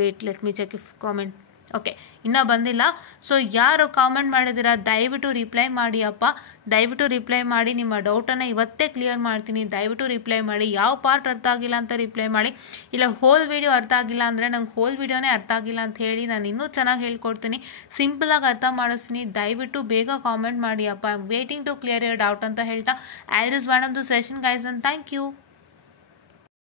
wait let me check if comment okay ಇನ್ನೂ ಬಂದಿಲ್ಲ. ಸೊ ಯಾರು ಕಾಮೆಂಟ್ ಮಾಡಿದ್ದೀರಾ ದಯವಿಟ್ಟು ರಿಪ್ಲೈ ಮಾಡಿ ಅಪ್ಪ, ದಯವಿಟ್ಟು ರಿಪ್ಲೈ ಮಾಡಿ. ನಿಮ್ಮ ಡೌಟನ್ನು ಇವತ್ತೇ ಕ್ಲಿಯರ್ ಮಾಡ್ತೀನಿ, ದಯವಿಟ್ಟು ರಿಪ್ಲೈ ಮಾಡಿ. ಯಾವ ಪಾರ್ಟ್ ಅರ್ಥ ಆಗಿಲ್ಲ ಅಂತ ರಿಪ್ಲೈ ಮಾಡಿ, ಇಲ್ಲ ಹೋಲ್ ವಿಡಿಯೋ ಅರ್ಥ ಆಗಿಲ್ಲ ಅಂದರೆ ನಂಗೆ ಹೋಲ್ ವಿಡಿಯೋನೇ ಅರ್ಥ ಆಗಿಲ್ಲ ಅಂತ ಹೇಳಿ ನಾನು ಇನ್ನೂ ಚೆನ್ನಾಗಿ ಹೇಳ್ಕೊಡ್ತೀನಿ, ಸಿಂಪಲಾಗಿ ಅರ್ಥ ಮಾಡಿಸ್ತೀನಿ. ದಯವಿಟ್ಟು ಬೇಗ ಕಾಮೆಂಟ್ ಮಾಡಿ ಅಪ್ಪ. I am waiting to clear your doubt ಅಂತ ಹೇಳ್ತಾ I just want to session guys and thank you.